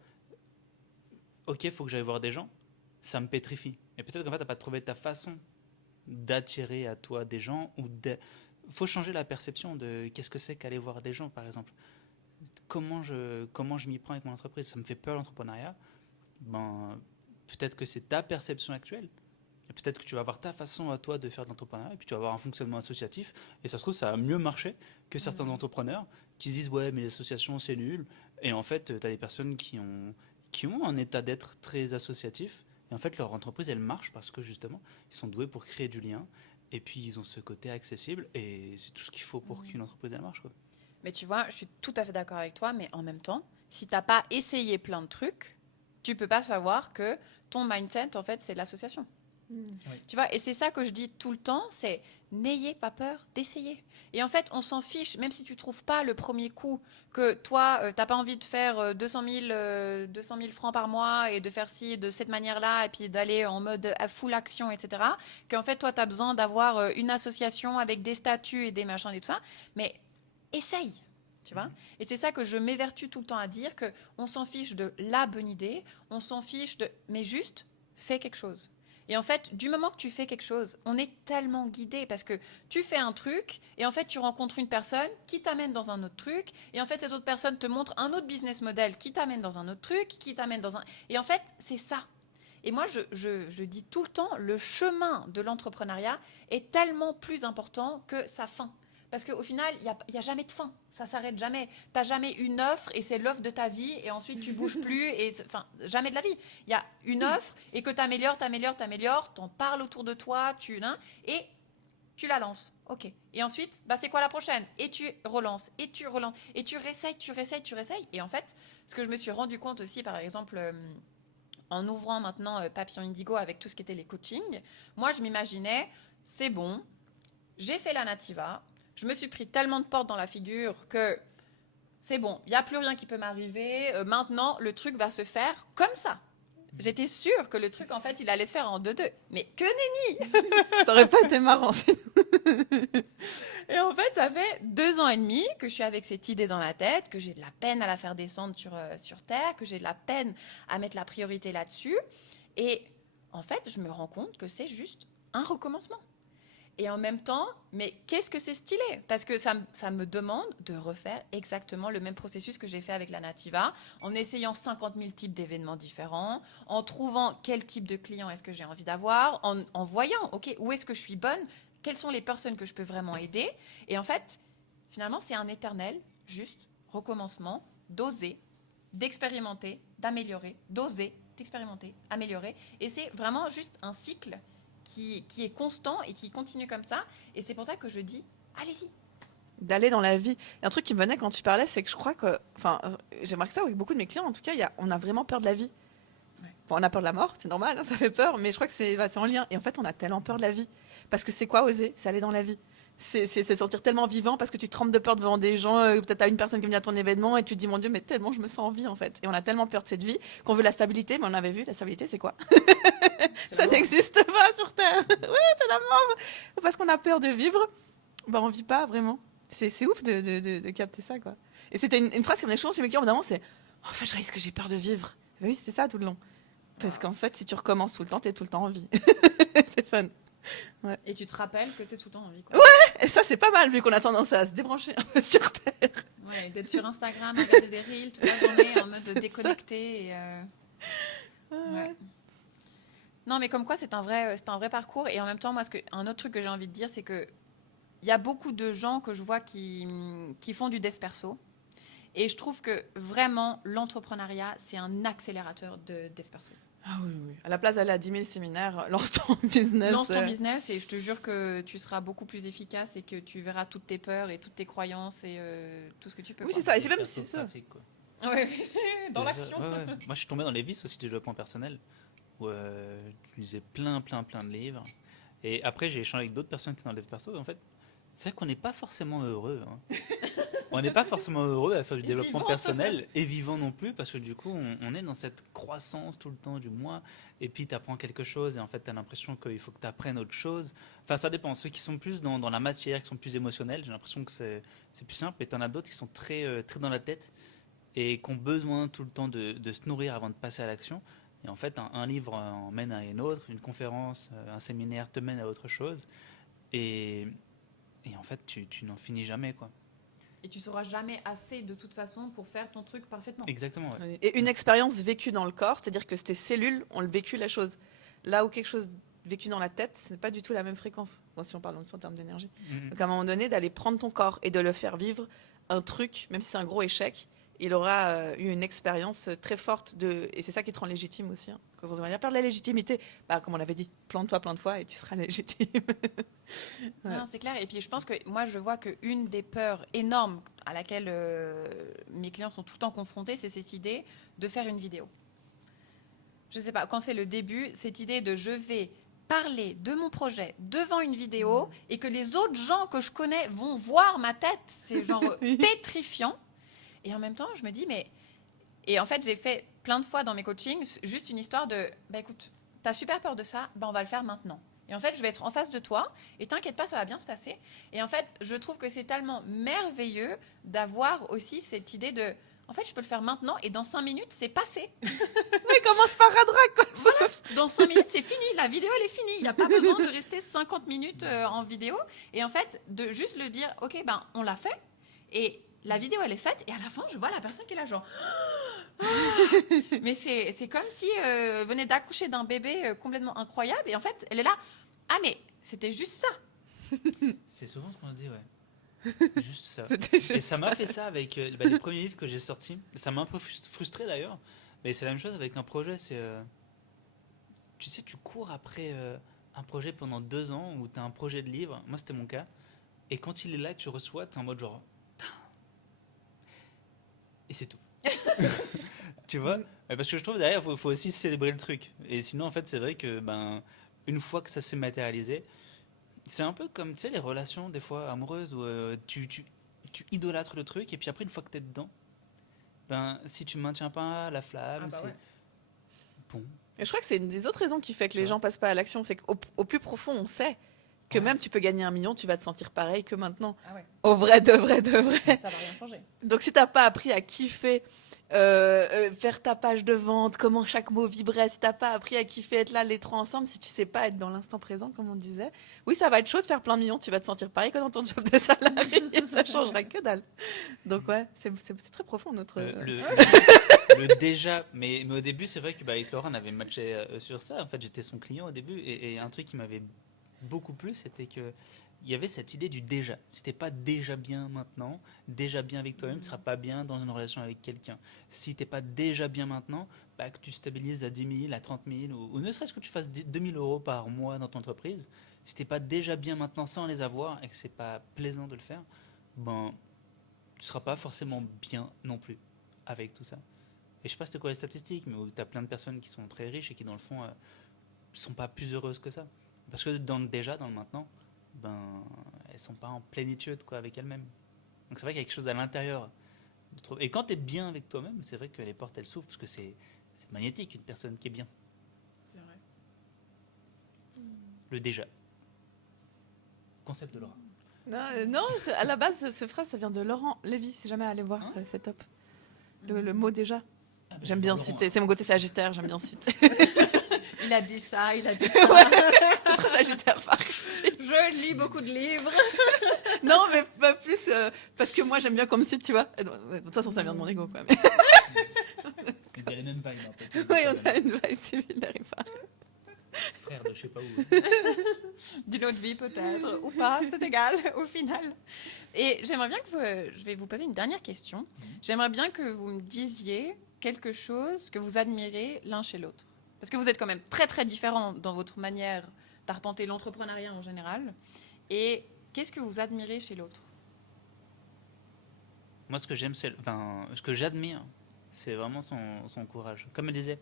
Ok, il faut que j'aille voir des gens, ça me pétrifie. Et peut-être qu'en fait, tu n'as pas trouvé ta façon d'attirer à toi des gens. Faut changer la perception de qu'est-ce que c'est qu'aller voir des gens, par exemple. Comment je m'y prends avec mon entreprise ? Ça me fait peur l'entrepreneuriat. Ben, peut-être que c'est ta perception actuelle. Et peut-être que tu vas avoir ta façon à toi de faire de l'entrepreneuriat, et puis tu vas avoir un fonctionnement associatif. Et ça se trouve, ça a mieux marché que certains entrepreneurs qui se disent « ouais, mais les associations, c'est nul ». Et en fait, tu as des personnes qui ont un état d'être très associatif. Et en fait, leur entreprise, elle marche parce que justement, ils sont doués pour créer du lien. Et puis, ils ont ce côté accessible. Et c'est tout ce qu'il faut pour qu'une entreprise, elle marche, quoi. Mais tu vois, je suis tout à fait d'accord avec toi, mais en même temps, si tu n'as pas essayé plein de trucs, tu peux pas savoir que ton mindset, en fait, c'est l'association. Mm. Oui. Tu vois, et c'est ça que je dis tout le temps, c'est n'ayez pas peur d'essayer. Et en fait, on s'en fiche, même si tu trouves pas le premier coup, que toi, t'as pas envie de faire 200 000 francs par mois et de faire ci de cette manière-là, et puis d'aller en mode à full action, etc. Qu'en fait, toi, tu as besoin d'avoir une association avec des statuts et des machins et tout ça. Mais essaye. Tu vois ? Et c'est ça que je m'évertue tout le temps à dire, qu'on s'en fiche de la bonne idée, on s'en fiche de... Mais juste, fais quelque chose. Et en fait, du moment que tu fais quelque chose, on est tellement guidé parce que tu fais un truc et en fait, tu rencontres une personne qui t'amène dans un autre truc et en fait, cette autre personne te montre un autre business model qui t'amène dans un autre truc, qui t'amène dans un... Et en fait, c'est ça. Et moi, je dis tout le temps, le chemin de l'entrepreneuriat est tellement plus important que sa fin. Parce qu'au final, il n'y a jamais de fin. Ça s'arrête jamais. Tu n'as jamais une offre et c'est l'offre de ta vie et ensuite tu bouges plus. Enfin, jamais de la vie. Il y a une offre et que tu améliores, tu en parles autour de toi, et tu la lances. OK. Et ensuite, bah, c'est quoi la prochaine ? Et tu relances, et tu relances, et tu réessayes. Et en fait, ce que je me suis rendu compte aussi, par exemple, en ouvrant maintenant Papillon Indigo avec tout ce qui était les coachings, moi, je m'imaginais, c'est bon, j'ai fait la Nativa, je me suis pris tellement de portes dans la figure que c'est bon, il n'y a plus rien qui peut m'arriver. Maintenant, le truc va se faire comme ça. J'étais sûre que le truc, en fait, il allait se faire en 2-2. Mais que nenni ! Ça aurait pas été marrant. Et en fait, ça fait 2 ans et demi que je suis avec cette idée dans la tête, que j'ai de la peine à la faire descendre sur Terre, que j'ai de la peine à mettre la priorité là-dessus. Et en fait, je me rends compte que c'est juste un recommencement. Et en même temps, mais qu'est-ce que c'est stylé ? Parce que ça me demande de refaire exactement le même processus que j'ai fait avec la Nativa, en essayant 50 000 types d'événements différents, en trouvant quel type de client est-ce que j'ai envie d'avoir, en voyant, OK, où est-ce que je suis bonne, quelles sont les personnes que je peux vraiment aider. Et en fait, finalement, c'est un éternel, juste, recommencement, d'oser, d'expérimenter, d'améliorer, d'oser, d'expérimenter, améliorer. Et c'est vraiment juste un cycle qui est constant et qui continue comme ça. Et c'est pour ça que je dis, allez-y. D'aller dans la vie. Et un truc qui me venait quand tu parlais, c'est que je crois que... Enfin, j'ai remarqué ça avec beaucoup de mes clients. En tout cas, on a vraiment peur de la vie. Ouais. Bon, on a peur de la mort, c'est normal, hein, ça fait peur. Mais je crois que c'est en lien. Et en fait, on a tellement peur de la vie. Parce que c'est quoi oser ? C'est aller dans la vie. C'est se sentir tellement vivant parce que tu trembles de peur devant des gens. Peut-être t'as une personne qui vient à ton événement et tu te dis, mon Dieu, mais tellement je me sens en vie, en fait. Et on a tellement peur de cette vie qu'on veut la stabilité. Mais on avait vu, la stabilité, c'est quoi ? Ça n'existe pas sur Terre. Ouais, c'est la mort. Parce qu'on a peur de vivre, bah on vit pas vraiment. C'est ouf de capter ça, quoi. Et c'était une phrase qui revenait souvent chez mes clients, évidemment, c'est en fait, je réalise que j'ai peur de vivre. Bah oui, c'était ça tout le long. Parce qu'en fait, si tu recommences tout le temps, t'es tout le temps en vie. C'est fun. Ouais. Et tu te rappelles que t'es tout le temps en vie. Et ça, c'est pas mal, vu qu'on a tendance à se débrancher un peu sur Terre. Ouais, d'être sur Instagram, à regarder des reels toute la journée en mode déconnecté. Ouais. Non, mais comme quoi, c'est un vrai parcours. Et en même temps, moi, un autre truc que j'ai envie de dire, c'est que il y a beaucoup de gens que je vois qui font du dev perso. Et je trouve que vraiment, l'entrepreneuriat, c'est un accélérateur de dev perso. Ah oui, oui. À la place d'aller à 10 000 séminaires, lance ton business. Lance ton business et je te jure que tu seras beaucoup plus efficace et que tu verras toutes tes peurs et toutes tes croyances et tout ce que tu peux. Oui, quoi. c'est ça. Et c'est même Perso si ça. pratique, quoi. Ouais, dans C'est ça, l'action. ouais, ouais. Moi, je suis tombé dans les vices aussi du développement personnel, où je lisais plein de livres. Et après, j'ai échangé avec d'autres personnes qui sont dans le dev perso. Et en fait, c'est vrai qu'on n'est pas forcément heureux. Hein. On n'est pas forcément heureux à faire du Et développement vivant. personnel et vivant non plus, parce que du coup, on est dans cette croissance tout le temps du mois. Et puis, tu apprends quelque chose et en fait, tu as l'impression qu'il faut que tu apprennes autre chose. Enfin, ça dépend. Ceux qui sont plus dans la matière, qui sont plus émotionnels, j'ai l'impression que c'est plus simple. Et tu en as d'autres qui sont très dans la tête et qui ont besoin tout le temps de se nourrir avant de passer à l'action. Et en fait, un livre en mène à un autre, une conférence, un séminaire te mène à autre chose. Et, et en fait, tu n'en finis jamais, quoi. Et tu sauras jamais assez de toute façon pour faire ton truc parfaitement. Exactement, ouais. Et une expérience vécue dans le corps, c'est-à-dire que tes cellules ont vécu la chose. Là où quelque chose vécu dans la tête, ce n'est pas du tout la même fréquence. Bon, si on parle en termes d'énergie. Mhm. Donc à un moment donné, d'aller prendre ton corps et de le faire vivre un truc, même si c'est un gros échec, il aura eu une expérience très forte et c'est ça qui te rend légitime aussi. Hein. Quand on se dit, il y a peur de la légitimité, bah, comme on l'avait dit, plante-toi plein de fois et tu seras légitime. Ouais. Non, c'est clair. Et puis je pense que moi, je vois qu'une des peurs énormes à laquelle mes clients sont tout le temps confrontés, c'est cette idée de faire une vidéo. Je sais pas, quand c'est le début, cette idée de je vais parler de mon projet devant une vidéo et que les autres gens que je connais vont voir ma tête, c'est genre Oui. pétrifiant. Et en même temps, je me dis, mais... Et en fait, j'ai fait plein de fois dans mes coachings juste une histoire de, bah écoute, t'as super peur de ça, bah on va le faire maintenant. Et en fait, je vais être en face de toi et t'inquiète pas, ça va bien se passer. Et en fait, je trouve que c'est tellement merveilleux d'avoir aussi cette idée de, en fait, je peux le faire maintenant et dans 5 minutes, c'est passé. Oui, commence par Radra, quoi. Dans 5 minutes, c'est fini. La vidéo, elle est finie. Il n'y a pas besoin de rester 50 minutes en vidéo. Et en fait, de juste le dire, OK, ben, on l'a fait. Et la vidéo, elle est faite. Et à la fin, je vois la personne qui est là, genre... Ah. Mais c'est comme si elle venait d'accoucher d'un bébé complètement incroyable. Et en fait, elle est là. Ah, mais c'était juste ça. C'est souvent ce qu'on se dit, ouais. Juste ça. C'était Et juste ça m'a fait ça avec les premiers livres que j'ai sortis. Ça m'a un peu frustré d'ailleurs. Mais c'est la même chose avec un projet. C'est, tu sais, tu cours après un projet pendant 2 ans où tu as un projet de livre. Moi, c'était mon cas. Et quand il est là, que tu reçois, tu es en mode genre. Et c'est tout. Tu vois? Parce que je trouve derrière, il faut aussi célébrer le truc. Et sinon, en fait, c'est vrai que une fois que ça s'est matérialisé, c'est un peu comme tu sais, les relations, des fois amoureuses, où tu idolâtres le truc, et puis après, une fois que tu es dedans, si tu maintiens pas la flamme, Ah bah ouais. bon. Et je crois que c'est une des autres raisons qui fait que les gens passent pas à l'action. C'est qu'au plus profond, on sait que Ouais. même tu peux gagner 1 million, tu vas te sentir pareil que maintenant. Ah ouais, Au vrai, de vrai, de vrai. ça va rien changer. Donc si t'as pas appris à kiffer, faire ta page de vente, comment chaque mot vibrait, si t'as pas appris à kiffer être là les trois ensemble, si tu sais pas être dans l'instant présent, comme on disait, oui, ça va être chaud de faire plein de millions, tu vas te sentir pareil que dans ton job de salarié, ça changera que dalle. Donc ouais, c'est très profond notre... Le déjà, mais au début, c'est vrai qu'avec Laura, on avait matché sur ça. En fait, j'étais son client au début, et un truc qui m'avait beaucoup plu, c'était que il y avait cette idée du déjà. Si t'es pas déjà bien maintenant, déjà bien avec toi-même, tu seras pas bien dans une relation avec quelqu'un. Si t'es pas déjà bien maintenant, que tu stabilises à 10 000, à 30 000, ou ne serait-ce que tu fasses 2 000 euros par mois dans ton entreprise, si t'es pas déjà bien maintenant sans les avoir et que c'est pas plaisant de le faire, tu seras pas forcément bien non plus avec tout ça. Et je sais pas c'était quoi les statistiques, mais tu as plein de personnes qui sont très riches et qui dans le fond sont pas plus heureuses que ça. Parce que dans le déjà, dans le maintenant, elles sont pas en plénitude quoi avec elles-mêmes. Donc c'est vrai qu'il y a quelque chose à l'intérieur. Et quand tu es bien avec toi-même, c'est vrai que les portes elles s'ouvrent parce que c'est magnétique une personne qui est bien. C'est vrai. Le déjà. Concept de Laura. Non, à la base, ce phrase, ça vient de Laurent Lévy. Si jamais aller voir, Hein? c'est top. Le mot déjà. Ah, bah, J'aime bien Laurent, citer. hein. C'est mon côté sagittaire, j'aime bien citer. Il a dit ça, il a dit C'est très sagittaire par ici. Je lis beaucoup de livres. Non, mais pas plus parce que moi j'aime bien comme site, tu vois. Et donc, de toute façon, ça vient de mon ego, quoi. Mais... Vous avez les mêmes vibes un peu. oui, on a une vibe similaire, il paraît. Frère de je sais pas où. D'une autre vie peut-être, ou pas, c'est égal au final. Et j'aimerais bien que je vais vous poser une dernière question. J'aimerais bien que vous me disiez quelque chose que vous admirez l'un chez l'autre. Parce que vous êtes quand même très très différents dans votre manière d'arpenter l'entrepreneuriat en général. Et qu'est-ce que vous admirez chez l'autre? Moi, ce que j'aime, ce que j'admire, c'est vraiment son courage. Comme elle disait,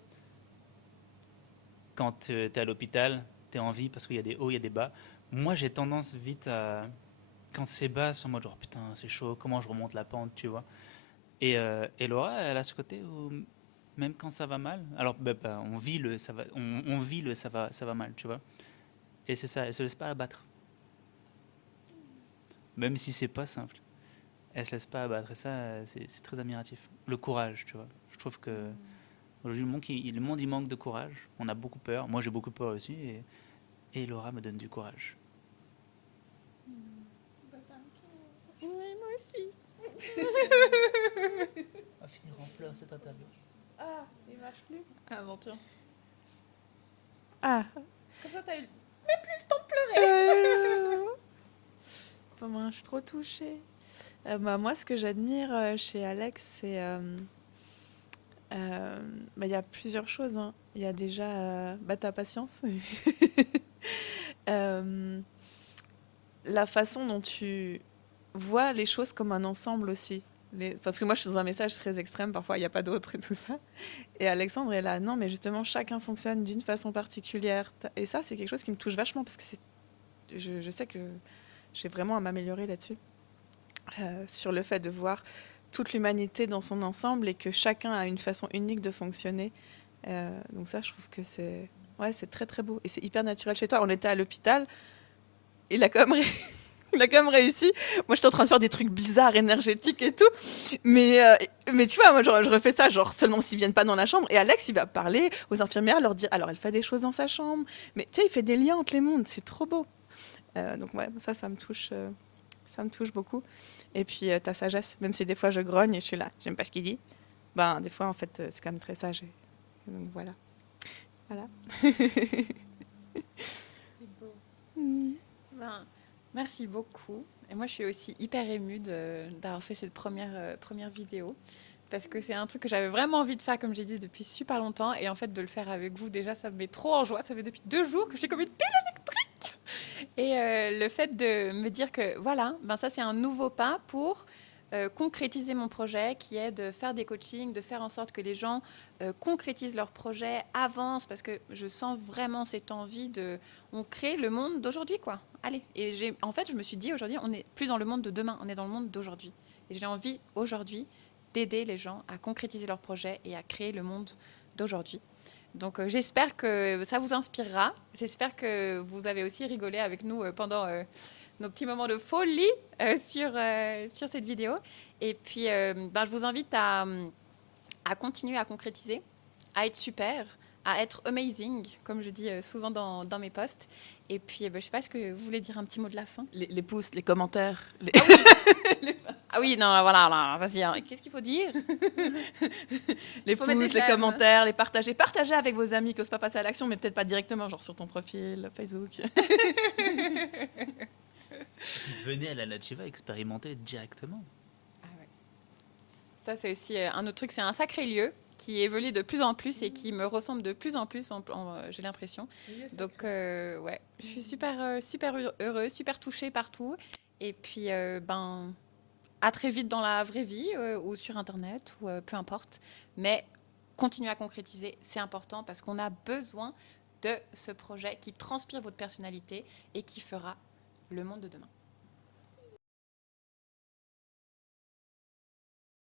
quand tu es à l'hôpital, tu es en vie parce qu'il y a des hauts, il y a des bas. Moi, j'ai tendance vite à, quand c'est bas, c'est en mode genre putain, c'est chaud, comment je remonte la pente, tu vois. Et Laura, elle a ce côté où même quand ça va mal, alors on vit le ça va, on vit le ça va mal, tu vois. Et c'est ça, elle se laisse pas abattre, même si c'est pas simple. Elle se laisse pas abattre et ça, c'est très admiratif. Le courage, tu vois. Je trouve que aujourd'hui le monde il manque de courage. On a beaucoup peur. Moi j'ai beaucoup peur aussi et Laura me donne du courage. Oui, moi aussi. On va finir en pleurs cette interview. Ah, il marche plus. Ah bon, tiens. Ah. Comme ça, t'as eu même plus le temps de pleurer. Moi, je suis trop touchée. Moi, ce que j'admire chez Alex, c'est... il y a plusieurs choses, hein. Il y a déjà ta patience. La façon dont tu vois les choses comme un ensemble aussi. Parce que moi, je suis dans un message très extrême, parfois il n'y a pas d'autre et tout ça. Et Alexandre est là, non, mais justement, chacun fonctionne d'une façon particulière. Et ça, c'est quelque chose qui me touche vachement parce que je sais que j'ai vraiment à m'améliorer là-dessus. Sur le fait de voir toute l'humanité dans son ensemble et que chacun a une façon unique de fonctionner. Donc ça, je trouve que c'est très très beau. Et c'est hyper naturel chez toi. On était à l'hôpital, il a quand même, il a quand même réussi. Moi, j'étais en train de faire des trucs bizarres, énergétiques et tout. Mais tu vois, moi, je refais ça, genre seulement s'ils viennent pas dans la chambre. Et Alex, il va parler aux infirmières, leur dire, alors elle fait des choses dans sa chambre. Mais tu sais, il fait des liens entre les mondes. C'est trop beau. Donc ouais, ça me touche. Ça me touche beaucoup. Et puis ta sagesse, même si des fois je grogne et je suis là, j'aime pas ce qu'il dit. Ben des fois en fait c'est quand même très sage. Et donc voilà. C'est beau. Ben, merci beaucoup. Et moi, je suis aussi hyper émue d'avoir fait cette première vidéo. Parce que c'est un truc que j'avais vraiment envie de faire, comme j'ai dit, depuis super longtemps. Et en fait, de le faire avec vous, déjà, ça me met trop en joie. Ça fait depuis 2 jours que je suis comme une pile électrique. Et le fait de me dire que, voilà, ben ça, c'est un nouveau pas pour concrétiser mon projet, qui est de faire des coachings, de faire en sorte que les gens concrétisent leurs projets, avancent, parce que je sens vraiment cette envie de... On crée le monde d'aujourd'hui, quoi. Allez. Et en fait, je me suis dit, aujourd'hui, on n'est plus dans le monde de demain, on est dans le monde d'aujourd'hui. Et j'ai envie, aujourd'hui, d'aider les gens à concrétiser leurs projets et à créer le monde d'aujourd'hui. Donc j'espère que ça vous inspirera. J'espère que vous avez aussi rigolé avec nous pendant nos petits moments de folie sur cette vidéo. Et puis je vous invite à continuer à concrétiser, à être super, à être amazing, comme je dis souvent dans mes posts. Et puis je ne sais pas, est-ce que vous voulez dire un petit mot de la fin? Les pouces, les commentaires. Ah oui, non, voilà, vas-y. Hein. Qu'est-ce qu'il faut dire? Les faut mettre pouces, des les j'aime. Commentaires, les partager. Partagez avec vos amis qui n'osent pas passer à l'action, mais peut-être pas directement, genre sur ton profil Facebook. Venez à la Nativa expérimenter directement. Ah ouais. Ça, c'est aussi un autre truc. C'est un sacré lieu qui évolue de plus en plus et qui me ressemble de plus en plus, j'ai l'impression. Donc, ouais, je suis super heureuse, super touchée partout. Et puis, à très vite dans la vraie vie ou sur Internet ou peu importe. Mais continuez à concrétiser, c'est important parce qu'on a besoin de ce projet qui transpire votre personnalité et qui fera le monde de demain.